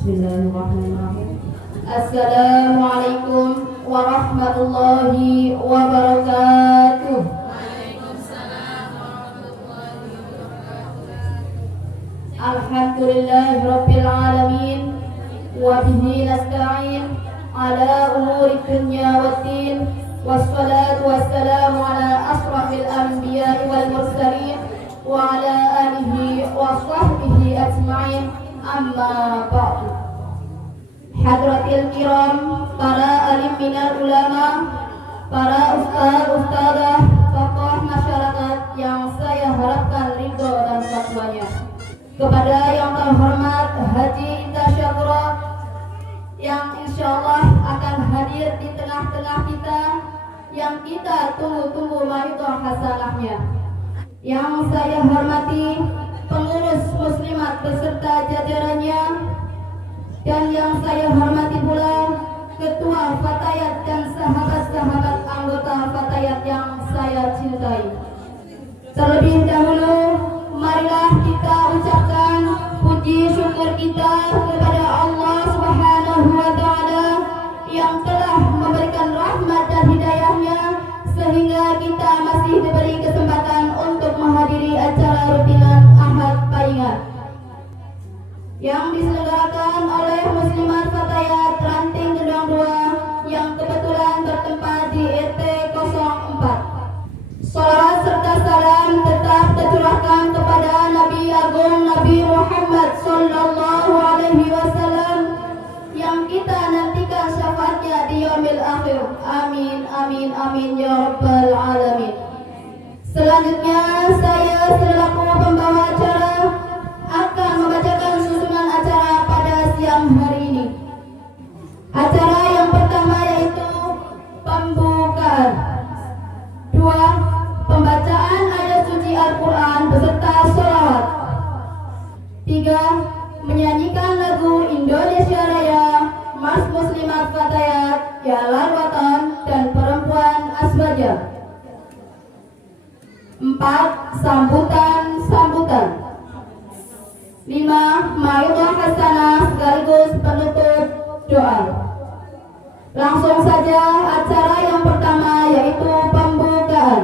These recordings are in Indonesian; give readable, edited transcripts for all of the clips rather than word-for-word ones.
Bismillahirrahmanirrahim. Assalamualaikum warahmatullahi wabarakatuh. Alhamdulillahirabbil alamin wa bihi nasta'in ala umuri dunya waddin wassalatu wassalamu ala asrafil anbiya'i wal mursalin wa ala alihi wa sahbihi ajma'in. Amma ba'du. Hadratil kiram, para alim minal ulama, para ustaz-ustazah, tokoh masyarakat yang saya harapkan ridho dan takwanya, kepada yang terhormat Haji Inta Syakura yang insyaallah akan hadir di tengah-tengah kita, yang kita tunggu-tunggu maridhah hasanahnya, yang saya hormati pengurus muslimat beserta jajarannya, dan yang saya hormati pula ketua Fatayat dan sahabat-sahabat anggota Fatayat yang saya cintai. Terlebih dahulu marilah kita ucapkan puji kita nantikan syafaatnya di yaumil akhir. Amin, amin, amin ya rabbal alamin. Selanjutnya saya selaku pembawa acara akan membacakan susunan acara pada siang hari ini. Acara yang pertama yaitu pembukaan. 2. Pembacaan ayat suci Al-Quran beserta sholawat. 3. Menyanyikan lagu Indonesia Raya, Mas Muslimat Fatayat, Jalal Watan, dan Perempuan Aswaja. 4. Sambutan. 5. Maidah Hasanah sekaligus penutup doa. Langsung saja acara yang pertama yaitu pembukaan.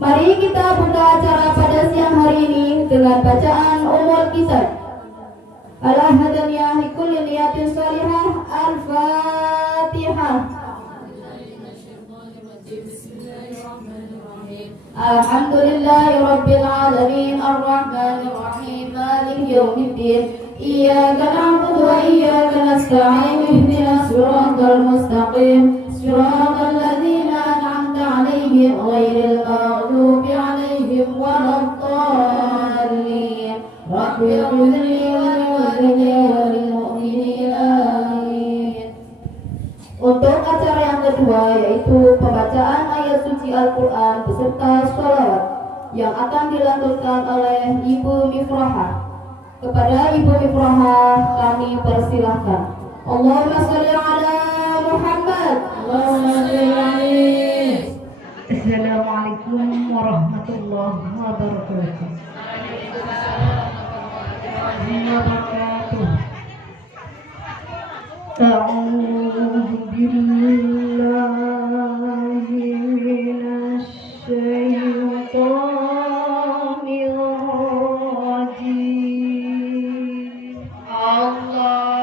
Mari kita buka acara pada siang hari ini dengan bacaan umul kitab. Ala hadaniyah likulli niyatin salihah. Al-Fatihah. Alhamdulillahi Rabbil Alamin Ar-Rahmanir Rahim Maliki Yawmiddin Iyyaka na'budu wa iyyaka nasta'in Ihdinas siratal mustaqim Siratal ladzina an'amta 'alaihim ghairil maghdubi 'alaihim waladdallin Rabbil ighfirli wa liwalidayya wa lil mu'minin amin. Untuk acara yang kedua yaitu pembacaan ayat suci Al-Quran beserta sholawat yang akan dilantunkan oleh Ibu Mifrahah. Kepada Ibu Mifrahah kami persilahkan. Allahumma sholli ala Muhammad. Allahumma sholli alaihi. Assalamualaikum warahmatullahi wabarakatuh. A'udzu billahi minasy syaithanir rajim. Allah.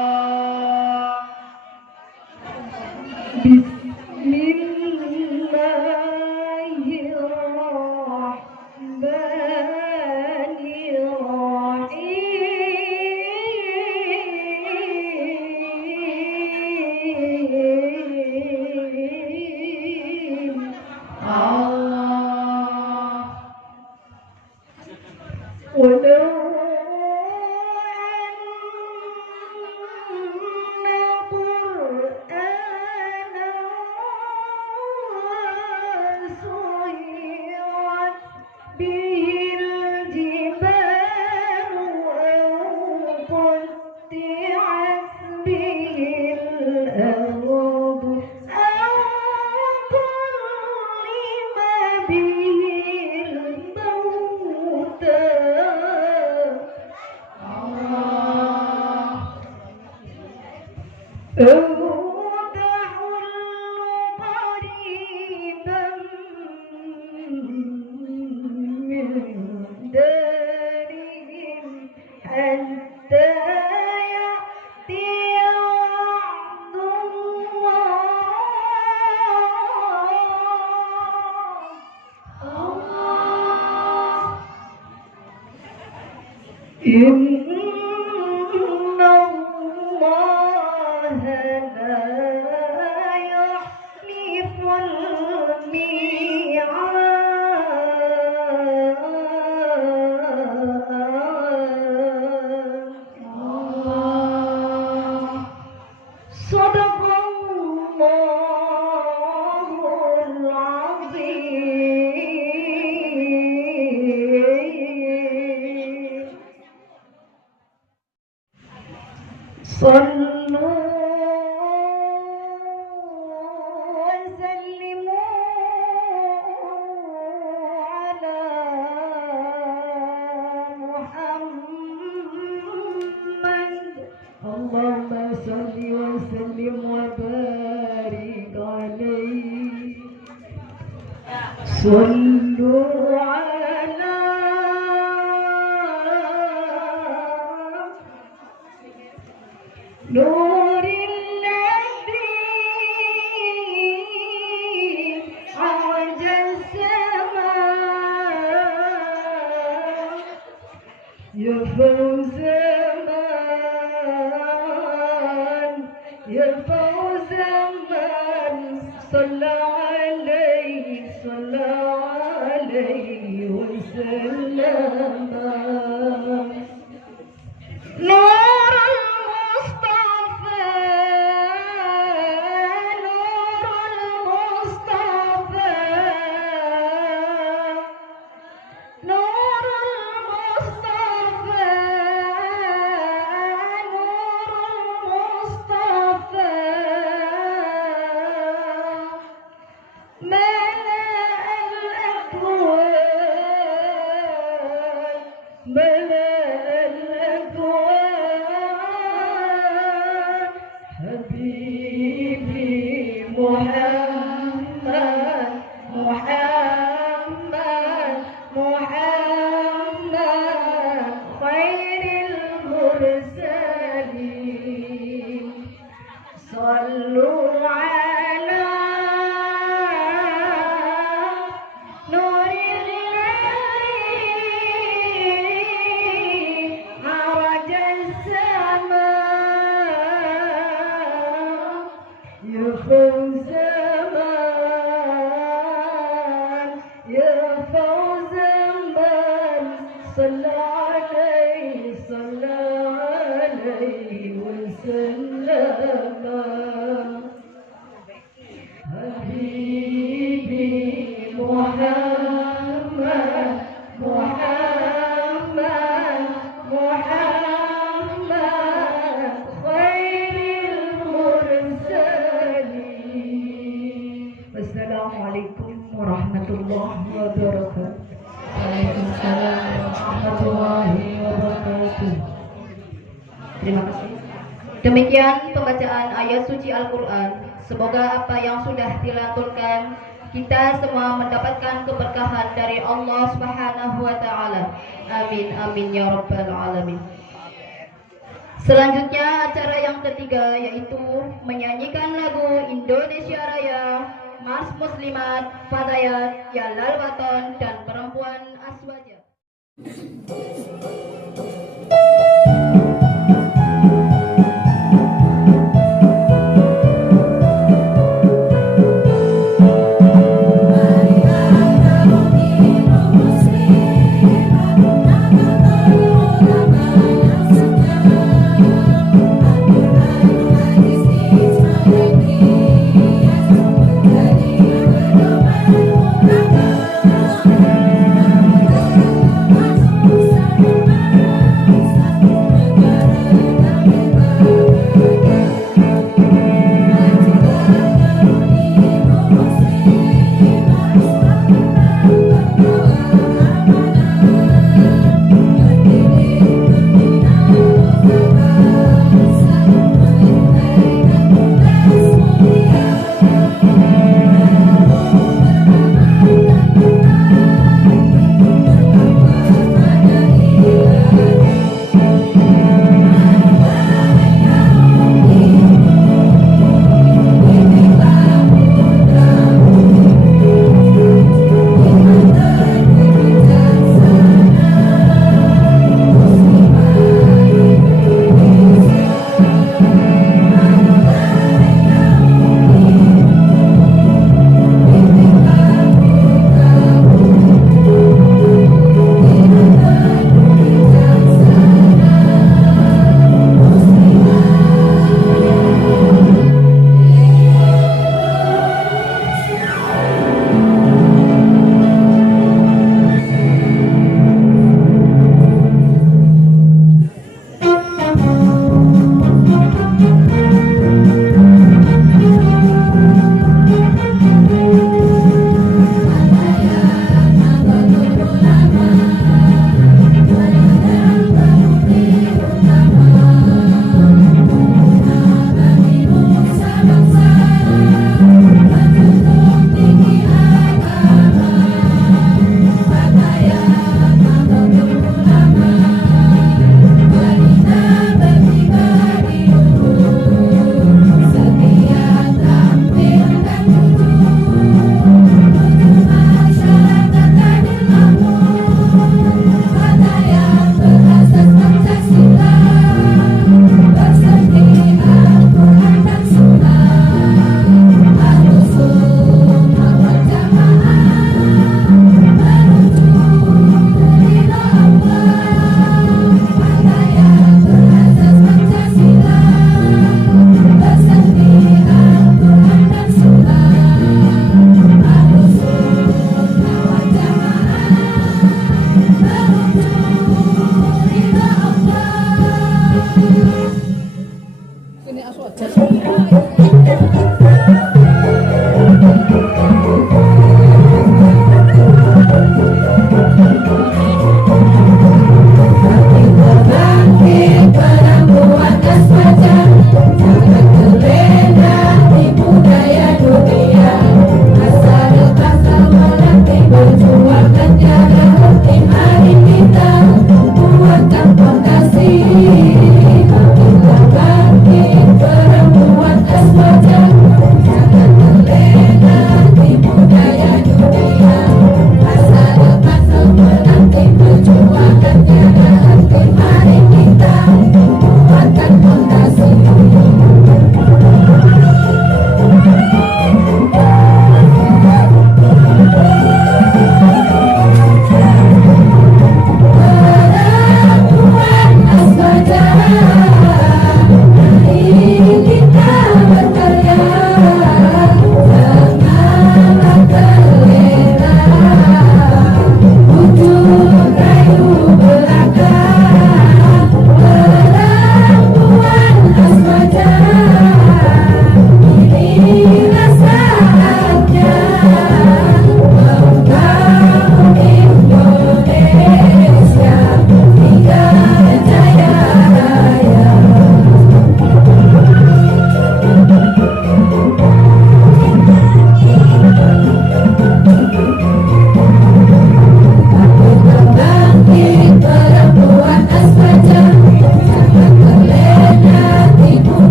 Ya fawza ma يا فوز من صلى عليه وسلم. نور المصطفى، نور المصطفى، نور المصطفى، نور المصطفى، ملأ الأكوان، ملأ الأكوان. حبيبي محمد، محمد، محمد، خير المرسلين. صلوا على نور الذي عرج السماء. يا فوز من، يا فوز من صلى عليه وسلم. حبيبي محمد، محمد، محمد، خير المرسلين. والسلام عليكم ورحمة الله وبركاته. Waalaikumsalam warahmatullahi wabarakatuh. Terima kasih. Demikian pembacaan ayat suci Al-Quran. Semoga apa yang sudah dilantunkan kita semua mendapatkan keberkahan dari Allah Subhanahu wa Ta'ala. Amin, amin ya Rabbal Alamin. Selanjutnya acara yang ketiga yaitu menyanyikan lagu Indonesia Raya, Mars Muslimat, Fatayat, Yalal Waton, dan Perempuan Aswaja. Thank you.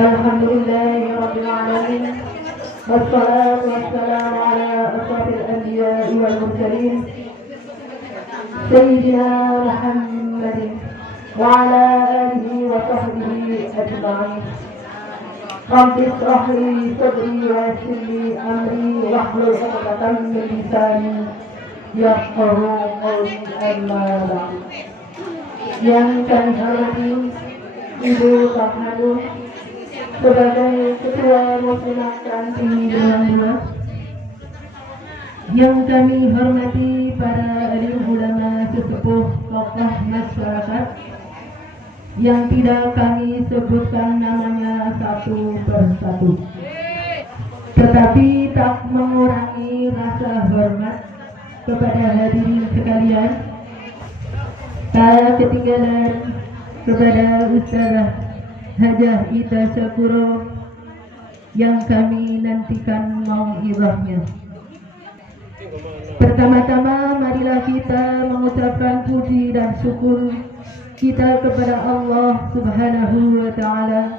Alhamdulillahirrabbilalamin. Wassalatu wassalamu ala ashrafil anbiya'i wal mursalin Sayyidina Muhammadin wa ala alihi wa sahbihi ajma'in. Rabbi ishrah li sadri wa yassir li amri wahlul 'uqdatam min lisani yafqahu qawli, amma ba'd. Yang kami hormati Ibu Rahmanul sebagai Ketua Muslimat Kanti 22, yang kami hormati para alim ulama sesepuh tokoh masyarakat yang tidak kami sebutkan namanya satu persatu, tetapi tak mengurangi rasa hormat kepada hadirin sekalian. Tak ketinggalan kepada Ustazah Hajah Ida Syakuro yang kami nantikan mau'izahnya. Pertama-tama marilah kita mengucapkan puji dan syukur kita kepada Allah Subhanahu wa Ta'ala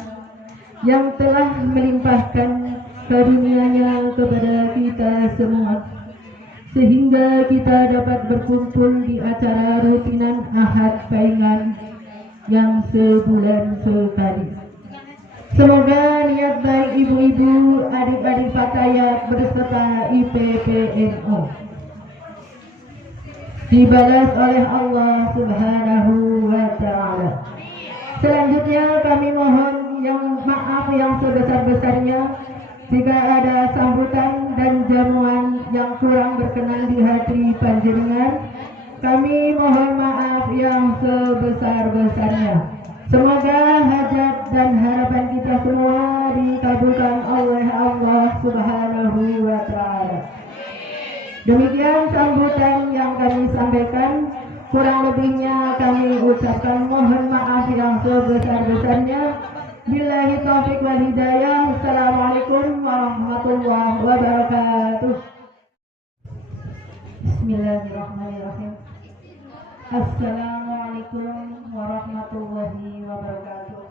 yang telah melimpahkan karunia-Nya kepada kita semua, sehingga kita dapat berkumpul di acara rutinan Ahad Paingan yang sebulan sekali. Semoga niat baik ibu-ibu, adik-adik Fatayat beserta IPPNO dibalas oleh Allah Subhanahu wa Ta'ala. Selanjutnya kami mohon yang maaf yang sebesar-besarnya jika ada sambutan dan jamuan yang kurang berkenan di hati panjenengan. Kami mohon maaf yang sebesar-besarnya. Semoga hajat dan harapan kita semua dikabulkan oleh Allah Subhanahu wa Ta'ala. Demikian sambutan yang kami sampaikan. Kurang lebihnya kami ucapkan mohon maaf yang sebesar-besarnya. Billahi taufiq wal hidayah. Assalamualaikum warahmatullahi wabarakatuh. Bismillahirrahmanirrahim. Assalamualaikum warahmatullahi wabarakatuh.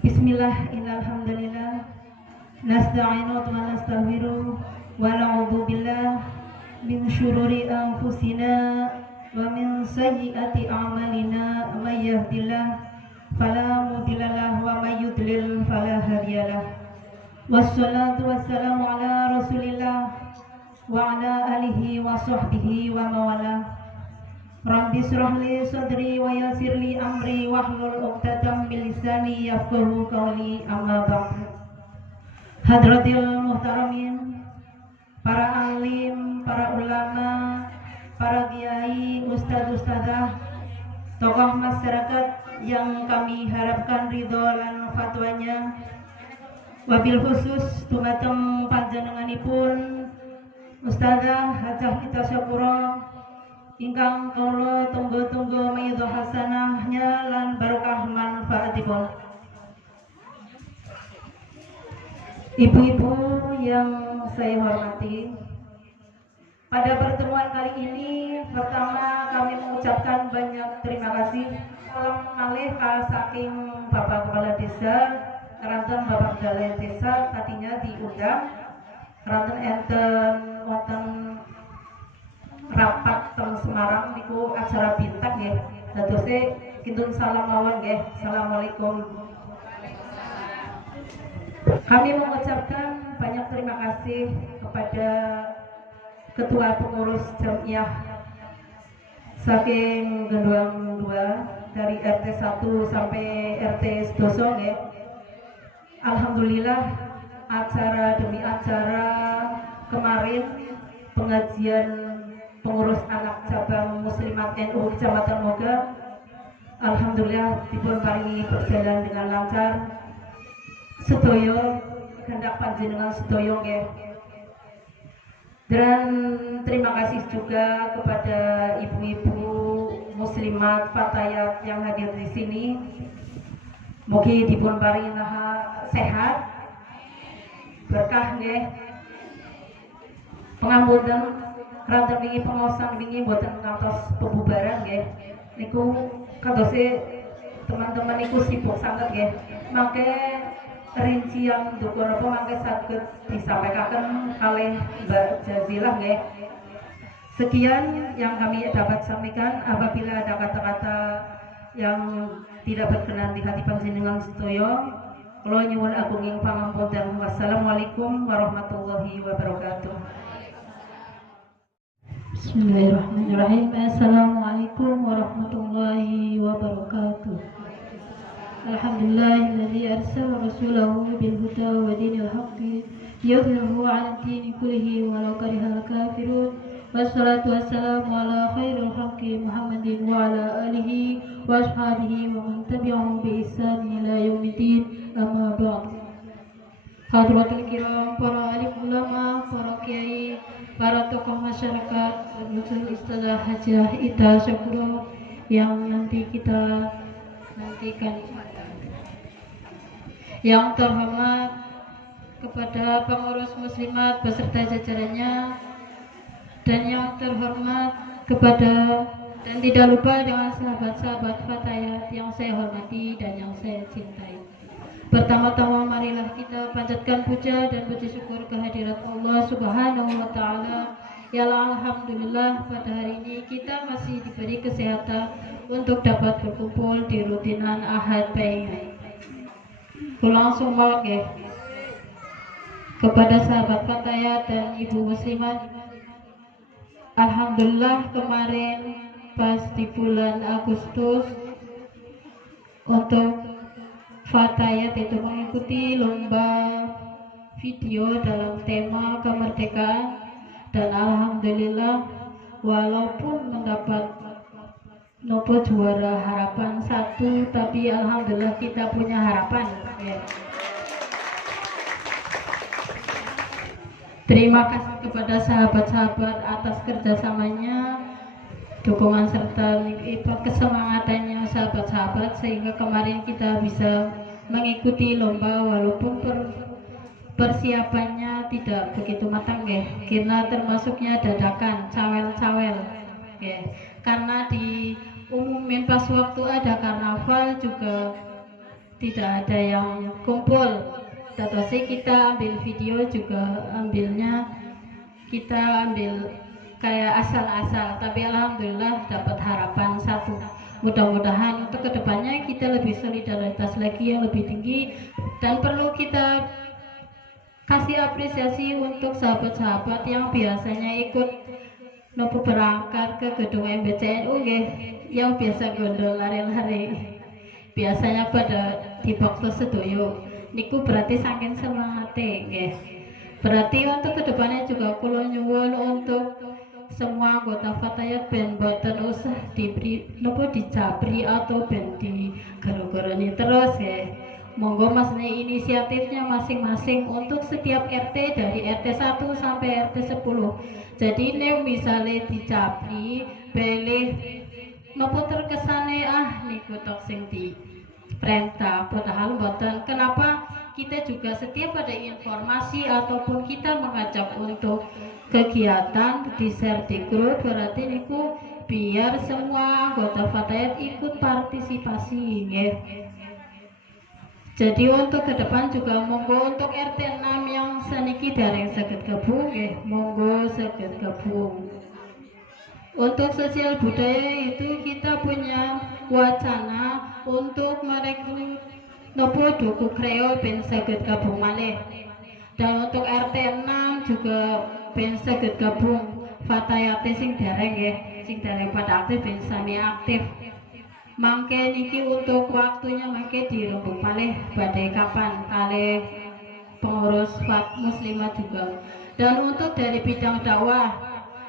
Bismillah, innalhamdulillah, nasta'inu wa nastaghfiruh wa na'udzu billah min syururi anfusina wa min sayyiati a'malina. May yahdihillahu fala mudilla lahu wa may yudlil fala hadiyalah. Wassalatu wassalamu ala Rasulillah wa ala alihi wa sahbihi wa mawalah. Rabbi shrah li sadri wa yassir li amri wahlul 'uqdatam min lisani yafqahu qawli. Amma ba'd. Hadratil muhtaramin, para alim, para ulama, para kiai, ustadz-ustadzah, tokoh masyarakat yang kami harapkan ridho lan fatwanya, wabil khusus dumateng panjenenganipun Ustazah Hajah Ita Syakura ingkang kula tunggu-tunggu maidhah hasanahnya lan barokah manfaatipun. Ibu-ibu yang saya hormati, pada pertemuan kali ini pertama kami mengucapkan banyak terima kasih. Salam malih saking Bapak Kepala Desa Keranten, Bapak Dalai Desa tadinya diundang Keranten enten wonten rapat teng Semarang niku acara bintang nggih. Dadose kintun salam mawon nggih. Assalamualaikum. Kami mengucapkan banyak terima kasih kepada Ketua Pengurus Jamiah saking Genduang 2 dari RT 1 sampai RT 12 nggih. Alhamdulillah acara demi acara kemarin pengajian pengurus anak cabang Muslimat NU Kecamatan Moga, alhamdulillah dipun paringi berjalan dengan lancar. Sedoyo kehendak panjenengan sedoyo nggih. Dan terima kasih juga kepada ibu-ibu muslimat fatayat yang hadir di sini. Mugi dipun paringi sehat, berkah nggih. Pangapunten Keranten wingi pengaosan wingi boten ngantos pembubaran nggih. Niku kadose teman-teman niku sibuk sangat nggih. Mangke rincian dukun apa mangke saged disampaikan kalih Mbak Jazilah nggih. Sekian yang kami dapat sampaikan. Apabila ada kata-kata yang tidak berkenan di hati panjenengan sedaya, kula nyuwun agunging pangapunten. Wassalamualaikum warahmatullahi wabarakatuh. Bismillahirrahmanirrahim. Assalamualaikum warahmatullahi wabarakatuh. Alhamdulillahilladzi arsala rasulahu bil huda wa dinil haqqi liyudhhirahu 'ala ad-dini kullihi walau karihal kafirun. Wassalatu wassalamu ala khairil khalqi Muhammadin wa ala alihi wa ashabihi wa man tabi'ahum bi ihsan ila yaumiddin. Amma ba'd. Hadratul kiram, para alim ulama, para kiai, para tokoh masyarakat, termasuk Ustazah Hajah Ita Syakura yang nanti kita nantikan. Yang terhormat kepada pengurus muslimat beserta jajarannya, dan yang terhormat kepada dan tidak lupa dengan sahabat-sahabat fatayat yang saya hormati dan yang saya cintai. Pertama-tama marilah kita panjatkan puja dan puji syukur kehadirat Allah Subhanahu wa Ta'ala. Ya alhamdulillah pada hari ini kita masih diberi kesehatan untuk dapat berkumpul di rutinan Ahad Baik. Langsung malam ya. kepada sahabat Fatayat dan ibu muslimat. Alhamdulillah kemarin pas di bulan Agustus untuk Fatayat itu mengikuti lomba video dalam tema kemerdekaan, dan alhamdulillah walaupun mendapat nopo juara harapan 1, tapi alhamdulillah kita punya harapan ya. Terima kasih kepada sahabat-sahabat atas kerjasamanya, dukungan serta kesemangatannya sahabat-sahabat, sehingga kemarin kita bisa mengikuti lomba walaupun persiapannya tidak begitu matang ya, karena termasuknya dadakan, cawel-cawel ya. Karena diumumin pas waktu ada karnaval juga tidak ada yang kumpul. Terus kita ambil video juga kita ambil kayak asal-asal, tapi alhamdulillah dapat harapan 1. Mudah-mudahan untuk kedepannya kita lebih solidaritas lagi yang lebih tinggi, dan perlu kita kasih apresiasi untuk sahabat-sahabat yang biasanya ikut nopo berangkat ke gedung MBCNU yang biasa gondol lari-lari, biasanya pada dipaksa sedoyo niku, berarti saking semangatnya nggih. Berarti untuk kedepannya juga kula nyuwun untuk semua anggota Fatayat ben boten usah diberi nopo dicabri atau ben digero-geroni terus ya. Monggo mas inisiatifnya masing-masing untuk setiap RT dari RT 1 sampai RT 10. Jadi nek misalnya dicabri belih nopo terkesane niku tok sing di perintah, padahal boten. Kenapa kita juga setiap ada informasi ataupun kita mengajak untuk kegiatan di share di grup, berarti niku biar semua anggota Fatayat ikut partisipasi ya. Jadi untuk ke depan juga monggo untuk RT 6 yang saniki dereng saged gabung ya, monggo saged gabung. Untuk sosial budaya itu kita punya wacana untuk merekrut nopo duku kreo ben saged gabung malih. Dan untuk RT 6 juga ben saged gabung Fatayate sing dereng nggih, sing dereng pada aktif ben sami aktif. Mangke niki untuk waktunya mangke dirembuk malih badhe kapan kalih pengurus muslimat juga. Dan untuk dari bidang dakwah,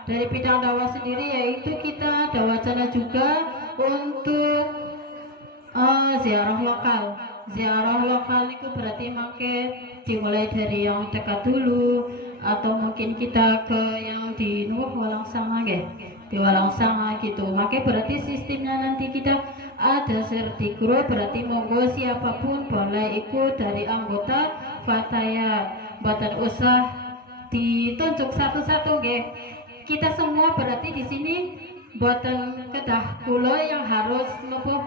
sendiri yaitu kita ada wacana juga untuk ziarah lokal itu berarti mangke dimulai dari yang dekat dulu, atau mungkin kita ke yang di Walang Sanga di Walang Sanga gitu. Maka berarti sistemnya nanti kita ada sertikro, berarti monggo siapapun boleh ikut dari anggota Fatayat, boten usah ditunjuk satu-satu kita semua berarti di sini boten kedah kula yang harus nopo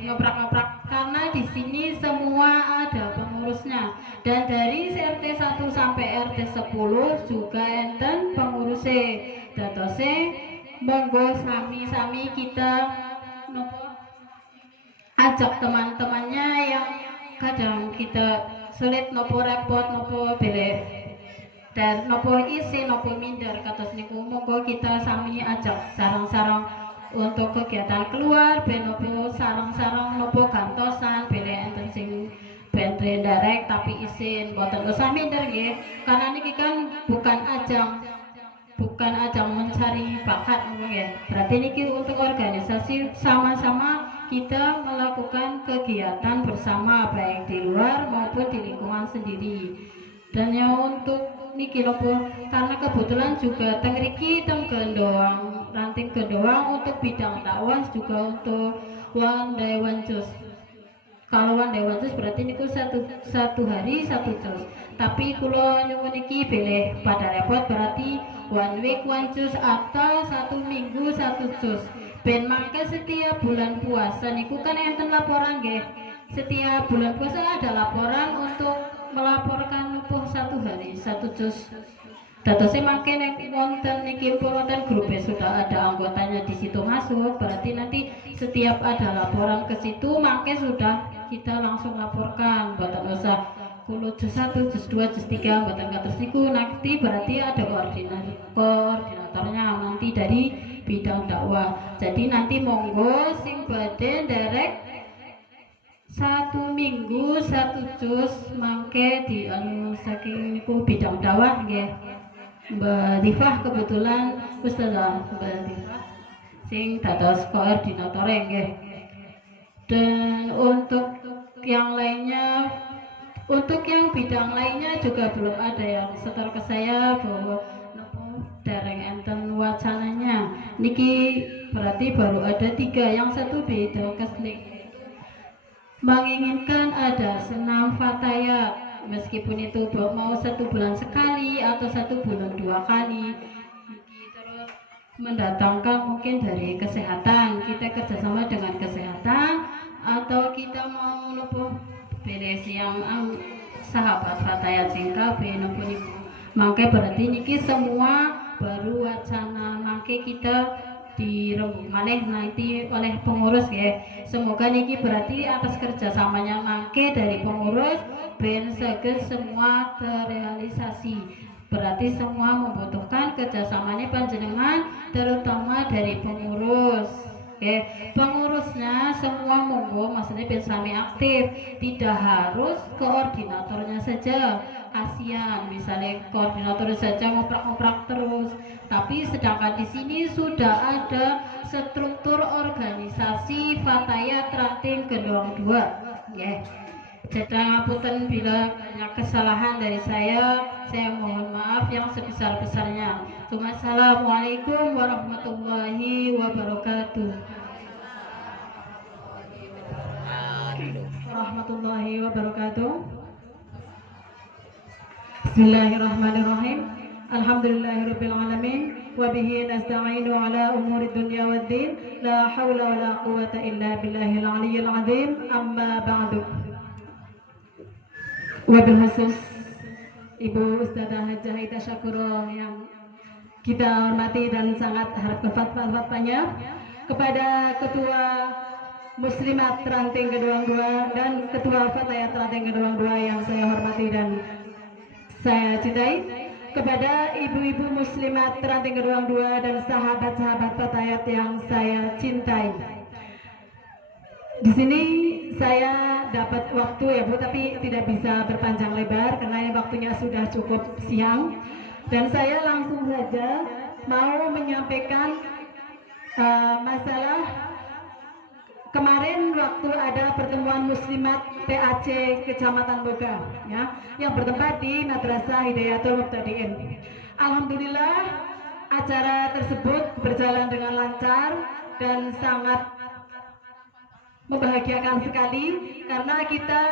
ngoprak-ngoprak, karena di sini semua ada pengurusnya, dan dari RT 1 sampai RT 10 juga enten pengurusnya. Datose monggo sami-sami kita nopo ajak teman-temannya yang kadang kita sulit nopo repot nopo beleh dan nopo isi nopo minder kados niku, monggo kita sami ajak sarang-sarang untuk kegiatan keluar ben nopo sarang-sarang nopo gantosan beleh enten sing bentri direct tapi isin boten usah minder nggih, karena niki kan bukan ajang mencari bakat ya. Berarti niki untuk organisasi sama-sama kita melakukan kegiatan bersama baik di luar maupun di lingkungan sendiri. Dan yang untuk niki lopo karena kebetulan juga tengriki Gendowang ranting Gendowang untuk bidang dakwah juga untuk one day one juice. Kalau one day one juice berarti niku satu hari satu jus. Tapi kalau nyuwun niki pilih pada repot berarti one week one juice atau satu minggu satu jus. Ben maka setiap bulan puasa niku kan enten laporan nggih. Setiap bulan puasa ada laporan untuk melaporkan nupuh satu hari satu jus. Datosnya makin wonten niki wonten grupnya sudah ada anggotanya di situ masuk, berarti nanti setiap ada laporan ke situ makin sudah kita langsung laporkan, boten usah kulo juz 1, juz 2, juz 3 mboten kados niku, nanti berarti ada koordinatornya nanti dari bidang dakwah. Jadi nanti monggo sing badhe nderek 1 minggu 1 juz mangke di saking niku bidang dakwah nggih. Mbak Difah kebetulan Ustazah Mbak Difah sing dados koordinator nggih. Dan untuk yang lainnya, untuk yang bidang lainnya juga belum ada yang setor ke saya bahwa dereng enten wacananya. Niki berarti baru ada 3, yang satu beda keslik. Menginginkan ada senam fatayat, meskipun itu mau 1 bulan sekali atau 1 bulan 2 kali. Niki terus mendatangkan mungkin dari kesehatan, kita kerjasama dengan kesehatan, atau kita mau lepuh beres yang sahabat fatayat sing kabeh nopo niku. Mangke berarti niki semua baru wacana, mangke kita dirembuk malih nanti oleh pengurus ya. Semoga niki berarti atas kerjasamanya mangke dari pengurus ben saged semua terrealisasi. Berarti semua membutuhkan kerjasamanya panjenengan, terutama dari pengurus. Pengurusnya semua monggo, maksudnya ben sami aktif, tidak harus koordinatornya saja. Kasihan misalnya koordinator saja ngoprak-ngoprak terus, tapi sedangkan di sini sudah ada struktur organisasi Fatayat Ranting Gendong 2 ya. Jadi ngapunten bila banyak kesalahan dari saya mohon maaf yang sebesar-besarnya. Assalamualaikum warahmatullahi wabarakatuh. Warahmatullahi wabarakatuh. Bismillahirrahmanirrahim. Alhamdulillahirabbil alamin wa bihi nasta'inu ala umuri dunya waddin. La haula wala quwwata illa billahil aliyyil azim. Amma ba'du. Wabil khusus Ibu Ustazah Hajah Aida Syakuro yang kita hormati dan sangat harap berfatwa-fatwanya, kepada Ketua Muslimat Ranting Gedoang 2 dan Ketua Fatayat Ranting Gedoang 2 yang saya hormati dan saya cintai, kepada ibu-ibu Muslimat Ranting Gedoang 2 dan sahabat-sahabat Fatayat yang saya cintai. Di sini saya dapat waktu ya Bu, tapi tidak bisa berpanjang lebar karena waktunya sudah cukup siang. Dan saya langsung saja mau menyampaikan masalah kemarin waktu ada pertemuan Muslimat PAC Kecamatan Boga ya, yang bertempat di Madrasah Hidayatul Mubtadiin. Alhamdulillah acara tersebut berjalan dengan lancar dan sangat membahagiakan sekali karena kita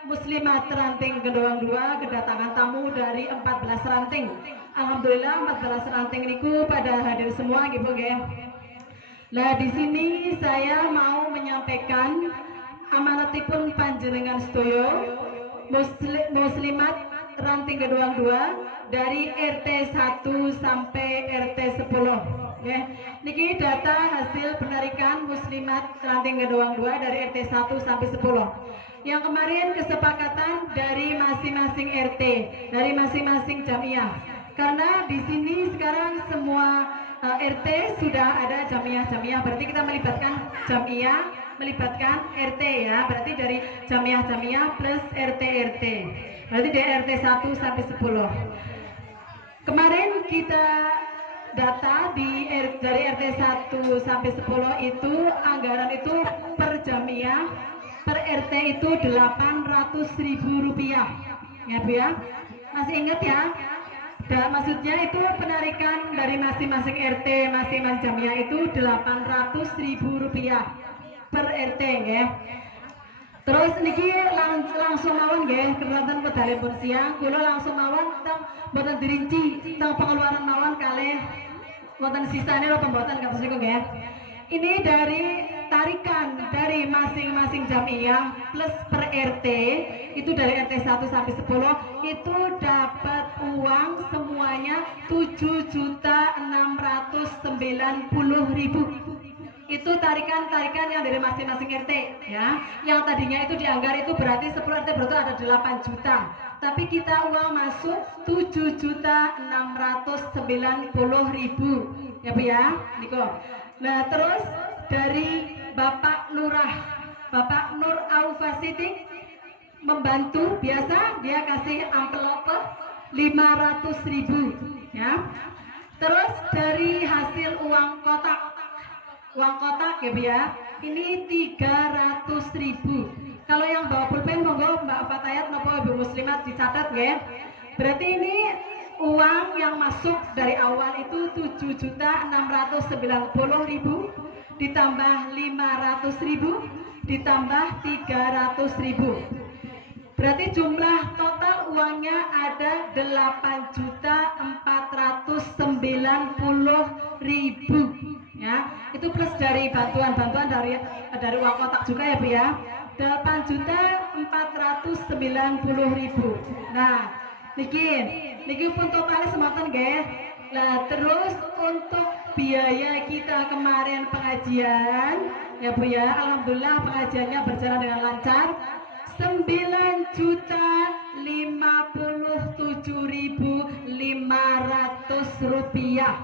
Muslimat Ranting Gendong 2 kedatangan tamu dari 14 ranting. Alhamdulillah 14 ranting niku pada hadir semua gitu ya. Nah di sini saya mau menyampaikan amanatipun panjenengan sedoyo Muslimat Ranting Gendong 2 dari RT 1 sampai RT 10. Ya, niki data hasil penarikan Muslimat Ranting Gendong 2 dari RT 1 sampai 10. Yang kemarin kesepakatan dari masing-masing RT, dari masing-masing jamiah. Karena di sini sekarang semua RT sudah ada jamiah-jamiah, berarti kita melibatkan jamiah, melibatkan RT ya, berarti dari jamiah-jamiah plus RT-RT. Berarti dari RT 1 sampai 10. Kemarin kita data dari RT 1 sampai 10 itu anggaran itu per jamiah per RT itu Rp800.000 ya Bu ya, masih ingat ya? Dan maksudnya itu penarikan dari masing-masing RT masing-masing jamiah itu Rp800.000 per RT ya. Terus niki langsung mawon nggih kegiatan pedalipun siang kula langsung mawon tentang boten dirinci tentang pengeluaran mawon kalih wonten sisane napa mboten kados niku nggih. Ini dari tarikan dari masing-masing jamiah plus per RT itu dari RT 1 sampai 10 itu dapat uang semuanya 7.690.000. Itu tarikan-tarikan yang dari masing-masing RT ya. Yang tadinya itu dianggar itu berarti 10 RT berarti ada 8 juta. Tapi kita uang masuk 7.690.000 ya Bu ya. Niko. Nah, terus dari Bapak Lurah, Bapak Nur Aufasidik membantu biasa dia kasih amplop 500.000 ya. Terus dari hasil uang kotak ya Bu ya, ini 300.000. Kalau yang bawa pulpen monggo Mbak Fatayat nopo Ibu Muslimat dicatat ya. Berarti ini uang yang masuk dari awal itu 7.690.000 ditambah 500.000 ditambah 300.000. Berarti jumlah total uangnya ada 8.490.000 ya. Itu plus dari bantuan dari uang kotak juga ya Bu ya. 8.490.000. Nah, niki pun totalnya semoten nggih. Nah, terus untuk biaya kita kemarin pengajian ya Bu ya, alhamdulillah pengajiannya berjalan dengan lancar. 9.057.500 rupiah.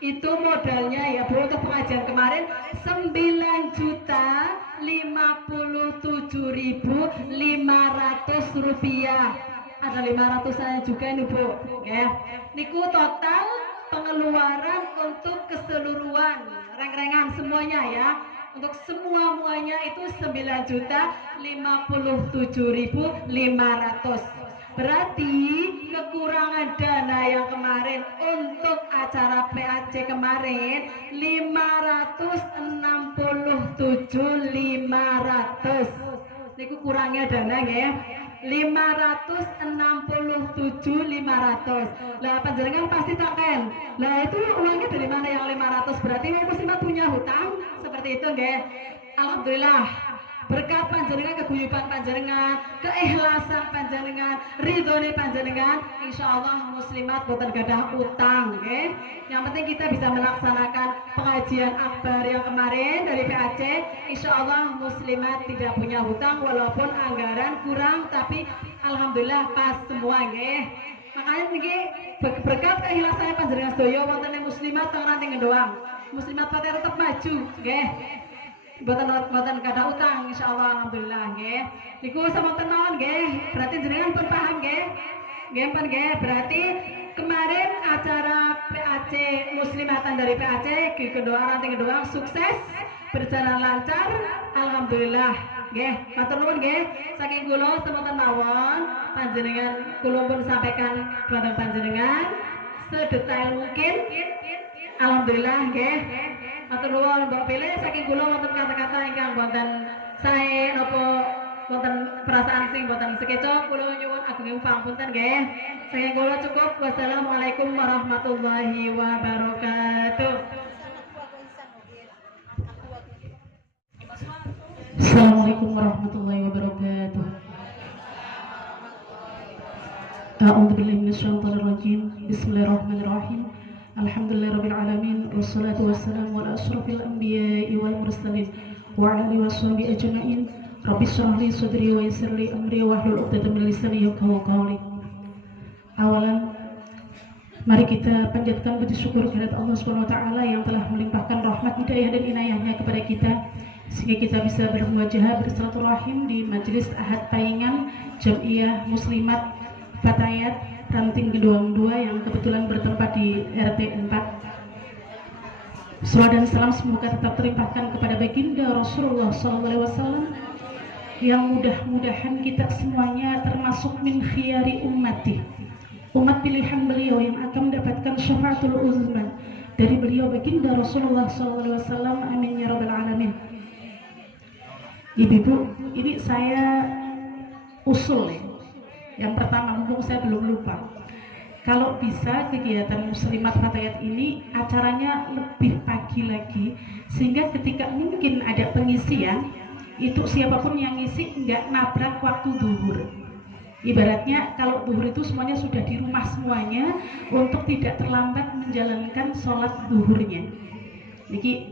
Itu modalnya ya Bu untuk pengajian kemarin 9.057.500 rupiah. Ada 500 saya juga ini Bu ya. Niku total pengeluaran untuk keseluruhan reng-rengan semuanya ya. Untuk semuanya itu 9.057.500. Berarti kekurangan dana yang kemarin untuk acara PAC kemarin 567.500. Niku kurangnya dana ya. 567.500. Lah panjenengan pasti takkan. Lah itu uangnya dari mana yang 500? Berarti Ibu Muslimat punya hutang seperti itu nggih. Alhamdulillah. Berkat panjenengan, keguyuban panjenengan, keikhlasan panjenengan, ridhone panjenengan, insyaallah Muslimat boten gadah utang nggih. Yang penting kita bisa melaksanakan pengajian akbar yang kemarin dari PAC. Insyaallah Muslimat tidak punya hutang walaupun anggaran kurang, tapi alhamdulillah pas semua nggih. Makanya niki berkat keikhlasan panjenengan sedaya wonten Muslimat nanti ngedoang. Muslimat pate tetap maju nggih. Boten kada utang insyaallah alhamdulillah nggih. Niku samonten mawon nggih. Berarti jenengan pun paham nggih. Nggih pun nggih. Berarti kemarin acara PAC Muslimatan dari PAC ranting kedua sukses berjalan lancar alhamdulillah nggih. Matur nuwun nggih. Saking kula samonten mawon panjenengan kula pun sampaikan kepada panjenengan sedetail mungkin. Alhamdulillah nggih. Matur nuwun mbok pilih saking kula wonten kata-kata ingkang wonten sae napa wonten perasaan sing boten sekeco kula nyuwun agunging pangapunten nggih. Saking kula cukup. Wassalamualaikum warahmatullahi wabarakatuh. Assalamualaikum warahmatullahi wabarakatuh. A'udzubillahi minasyaitonir rajim. Bismillahirrahmanirrahim. Alhamdulillahirabbil alamin wassalatu wassalamu ala asyrofil anbiya'i wal mursalin wa ala alihi washabihi ajmain. Rabbi shrah li sadri wa yassir li amri wahlul 'uqdatam min lisani yafqahu qawli. Awalan mari kita panjatkan puji syukur kepada Allah Subhanahu wa taala yang telah melimpahkan rahmat hidayah dan inayahnya kepada kita sehingga kita bisa bermuajahah bersilaturahim di majelis Ahad Paingan Jam'iyah Muslimat Fatayat ranting kedua yang kebetulan bertempat di RT 4. Salawat dan salam semoga tetap terlimpahkan kepada baginda Rasulullah SAW yang mudah-mudahan kita semuanya termasuk min khiyari ummati, umat pilihan beliau yang akan mendapatkan syafaatul uzma dari beliau baginda Rasulullah SAW. Amin ya rabbal alamin. Ibu-ibu, ini saya usul ya. Yang pertama, mumpung saya belum lupa, kalau bisa kegiatan Muslimat Fatayat ini acaranya lebih pagi lagi sehingga ketika mungkin ada pengisian itu siapapun yang ngisi nggak nabrak waktu zuhur. Ibaratnya kalau zuhur itu semuanya sudah di rumah semuanya untuk tidak terlambat menjalankan sholat zuhurnya. Jadi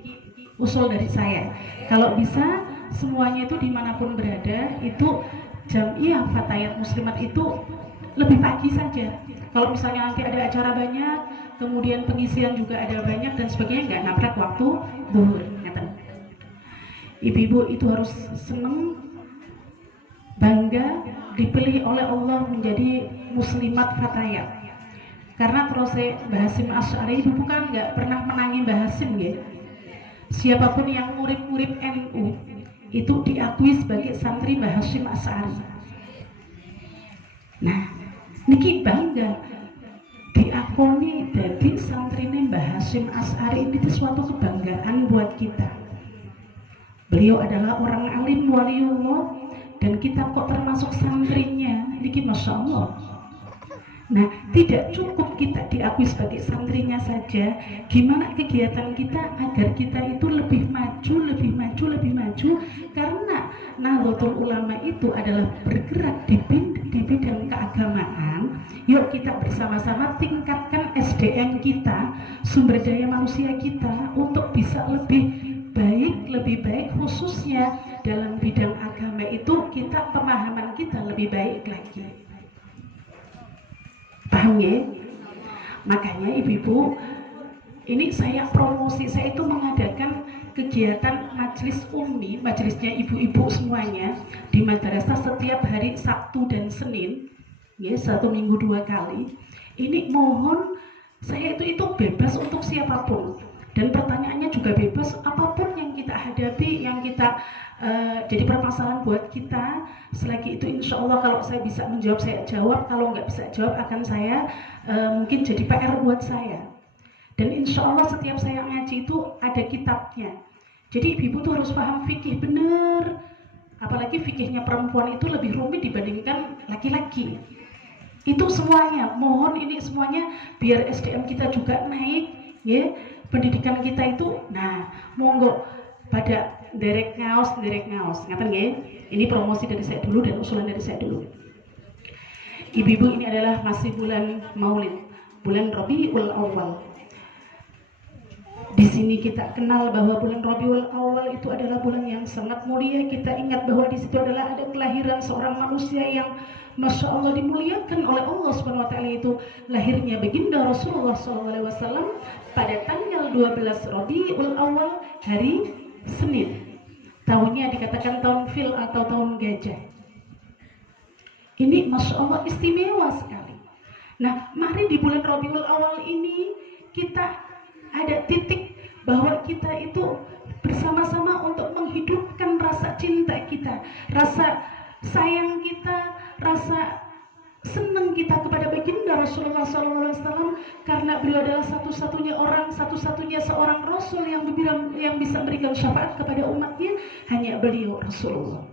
usul dari saya. Kalau bisa semuanya itu dimanapun berada, itu Jamiah Fatayat Muslimat itu lebih pagi saja. Kalau misalnya nanti ada acara banyak, kemudian pengisian juga ada banyak dan sebagainya, nggak nabrak waktu zuhur. Ibu-ibu itu harus senang, bangga dipilih oleh Allah menjadi muslimat fatayat. Karena kalau saya Mbah Hasyim Asy'ari, ibu kan nggak pernah menangi Mbah Hasyim ya. Siapapun yang murid-murid NU itu diakui sebagai santri Mbah Hasyim Asy'ari. Nah, niki bangga diakoni dari santrine Mbah Hasyim Asy'ari, ini suatu kebanggaan buat kita. Beliau adalah orang alim waliullah dan kita kok termasuk santrinya, niki Masya Allah. Nah, tidak cukup kita diakui sebagai santrinya saja, gimana kegiatan kita agar kita itu lebih maju, lebih maju, lebih maju, karena Nahdlatul Ulama itu adalah bergerak di bidang keagamaan. Yuk kita bersama-sama tingkatkan SDM kita, sumber daya manusia kita, untuk bisa lebih baik khususnya dalam bidang agama itu kita, pemahaman kita lebih baik lagi. Paham ya? Makanya ibu-ibu, ini saya promosi, saya itu mengadakan kegiatan majelis ummi, majelisnya ibu-ibu semuanya di madrasah setiap hari Sabtu dan Senin, ya, 1 minggu 2 kali. Ini mohon, saya itu bebas untuk siapapun. Dan pertanyaannya juga bebas, apapun yang kita hadapi, yang kita jadi permasalahan buat kita, selagi itu insya Allah kalau saya bisa menjawab, saya jawab. Kalau nggak bisa jawab, akan saya mungkin jadi PR buat saya. Dan insya Allah setiap saya ngaji itu ada kitabnya. Jadi ibu tuh harus paham fikih bener. Apalagi fikihnya perempuan itu lebih rumit dibandingkan laki-laki. Itu semuanya, mohon ini semuanya biar SDM kita juga naik, ya. Pendidikan kita itu, nah monggo pada derek ngaos, ngatain ya. Ini promosi dari saya dulu dan usulan dari saya dulu. Ibu-ibu, ini adalah masih bulan Maulid, bulan Rabiul Awal. Di sini kita kenal bahwa bulan Rabiul Awal itu adalah bulan yang sangat mulia. Kita ingat bahwa di situ adalah ada kelahiran seorang manusia yang Masya Allah dimuliakan oleh Allah Subhanahu Wa Taala, itu lahirnya baginda Rasulullah SAW pada tanggal 12 Rabiul Awal, hari Senin. Tahunnya dikatakan tahun fil atau tahun gajah. Ini Masya Allah istimewa sekali. Nah, mari di bulan Rabiul Awal ini kita ada titik bahwa kita itu bersama-sama untuk menghidupkan rasa cinta kita, rasa sayang kita, rasa senang kita kepada baginda Rasulullah SAW, karena beliau adalah satu-satunya orang, satu-satunya seorang Rasul yang bisa memberikan syafaat kepada umatnya, hanya beliau Rasulullah.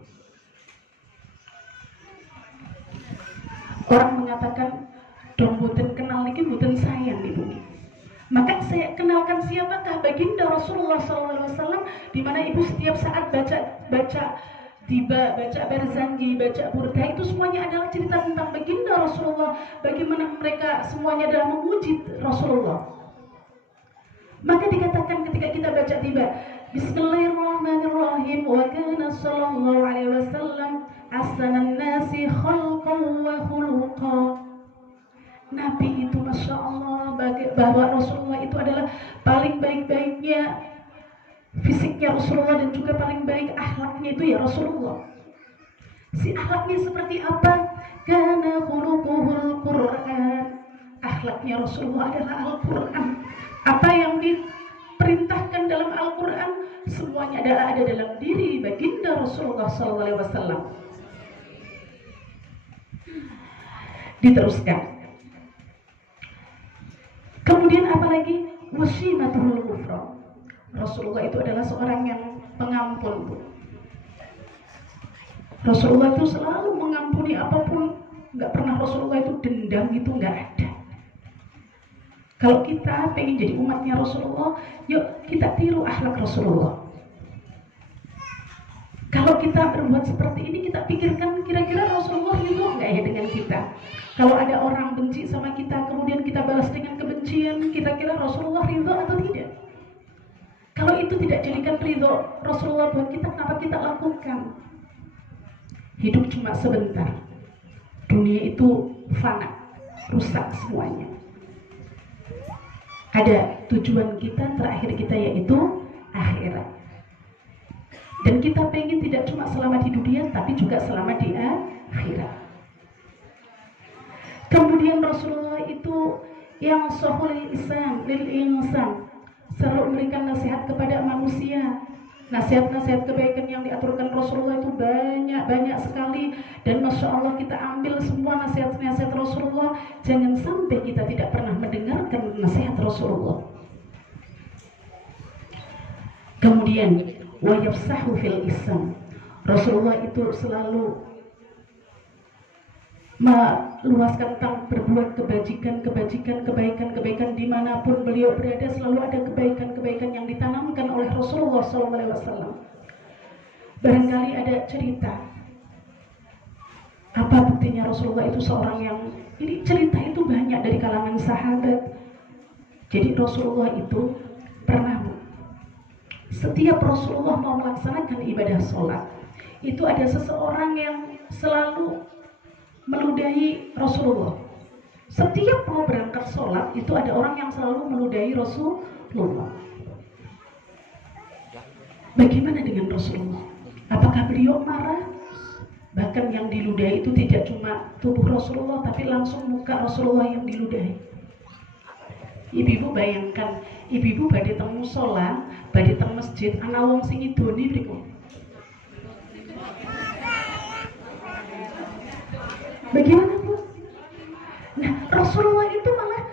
Orang mengatakan, dong boten kenal niki boten sayang ibu. Maka saya kenalkan siapakah baginda Rasulullah SAW, di mana ibu setiap saat baca tiba, baca Barzanji, baca Burda, itu semuanya adalah cerita tentang baginda Rasulullah, bagaimana mereka semuanya adalah memuji Rasulullah. Maka dikatakan ketika kita baca tiba, Bismillahirrahmanirrahim, wa kana sallallahu alaihi wasallam ahsanan nasi khalqan wa khuluqan. Nabi itu Masya Allah, bahwa Rasulullah itu adalah paling baik-baiknya fisiknya Rasulullah, dan juga paling baik akhlaknya itu ya Rasulullah. Si akhlaknya seperti apa? Kana khuluquhul Qur'an. Akhlaknya Rasulullah adalah Al-Qur'an. Apa yang diperintahkan dalam Al-Qur'an semuanya adalah ada dalam diri baginda Rasulullah SAW. Diteruskan. Kemudian apalagi? Wasimatul ghufran. Rasulullah itu adalah seorang yang pengampun, Bu. Rasulullah itu selalu mengampuni apapun. Nggak pernah Rasulullah itu dendam, itu nggak ada. Kalau kita pengen jadi umatnya Rasulullah, yuk kita tiru akhlak Rasulullah. Kalau kita berbuat seperti ini, kita pikirkan kira-kira Rasulullah itu nggak ya dengan kita. Kalau ada orang benci sama kita, kemudian kita balas dengan kebencian, kira-kira Rasulullah ridho atau tidak? Kalau itu itu tidak jadikan ridho Rasulullah buat kita, kenapa kita lakukan? Hidup cuma sebentar. Dunia itu fana, rusak semuanya. Ada tujuan kita, terakhir kita yaitu akhirat. Dan kita pengen tidak cuma selamat di dunia, tapi juga selamat di akhirat. Kemudian Rasulullah itu yang sohul insan, lil insan, selalu memberikan nasihat kepada manusia. Nasihat-nasihat kebaikan yang diaturkan Rasulullah itu banyak sekali. Dan Masya Allah kita ambil semua nasihat-nasihat Rasulullah. Jangan sampai kita tidak pernah mendengarkan nasihat Rasulullah. Kemudian wa yafsahu fil isam, Rasulullah itu selalu meluaskan tentang berbuat kebajikan, kebaikan dimanapun beliau berada. Selalu ada kebaikan-kebaikan yang ditanamkan oleh Rasulullah SAW. Barangkali ada cerita, apa buktinya Rasulullah itu seorang yang, ini cerita itu banyak dari kalangan sahabat. Jadi Rasulullah itu pernah, setiap Rasulullah mau melaksanakan ibadah sholat, itu ada seseorang yang selalu meludahi Rasulullah. Setiap mau berangkat sholat itu ada orang yang selalu meludahi Rasulullah. Bagaimana dengan Rasulullah? Apakah beliau marah? Bahkan yang diludahi itu tidak cuma tubuh Rasulullah, tapi langsung muka Rasulullah yang diludahi. Ibu-ibu bayangkan, ibu-ibu badhe teng mushola, badhe teng masjid, ana wong sing ngidoni mriku. Bagaimana Bu? Nah, Rasulullah itu malah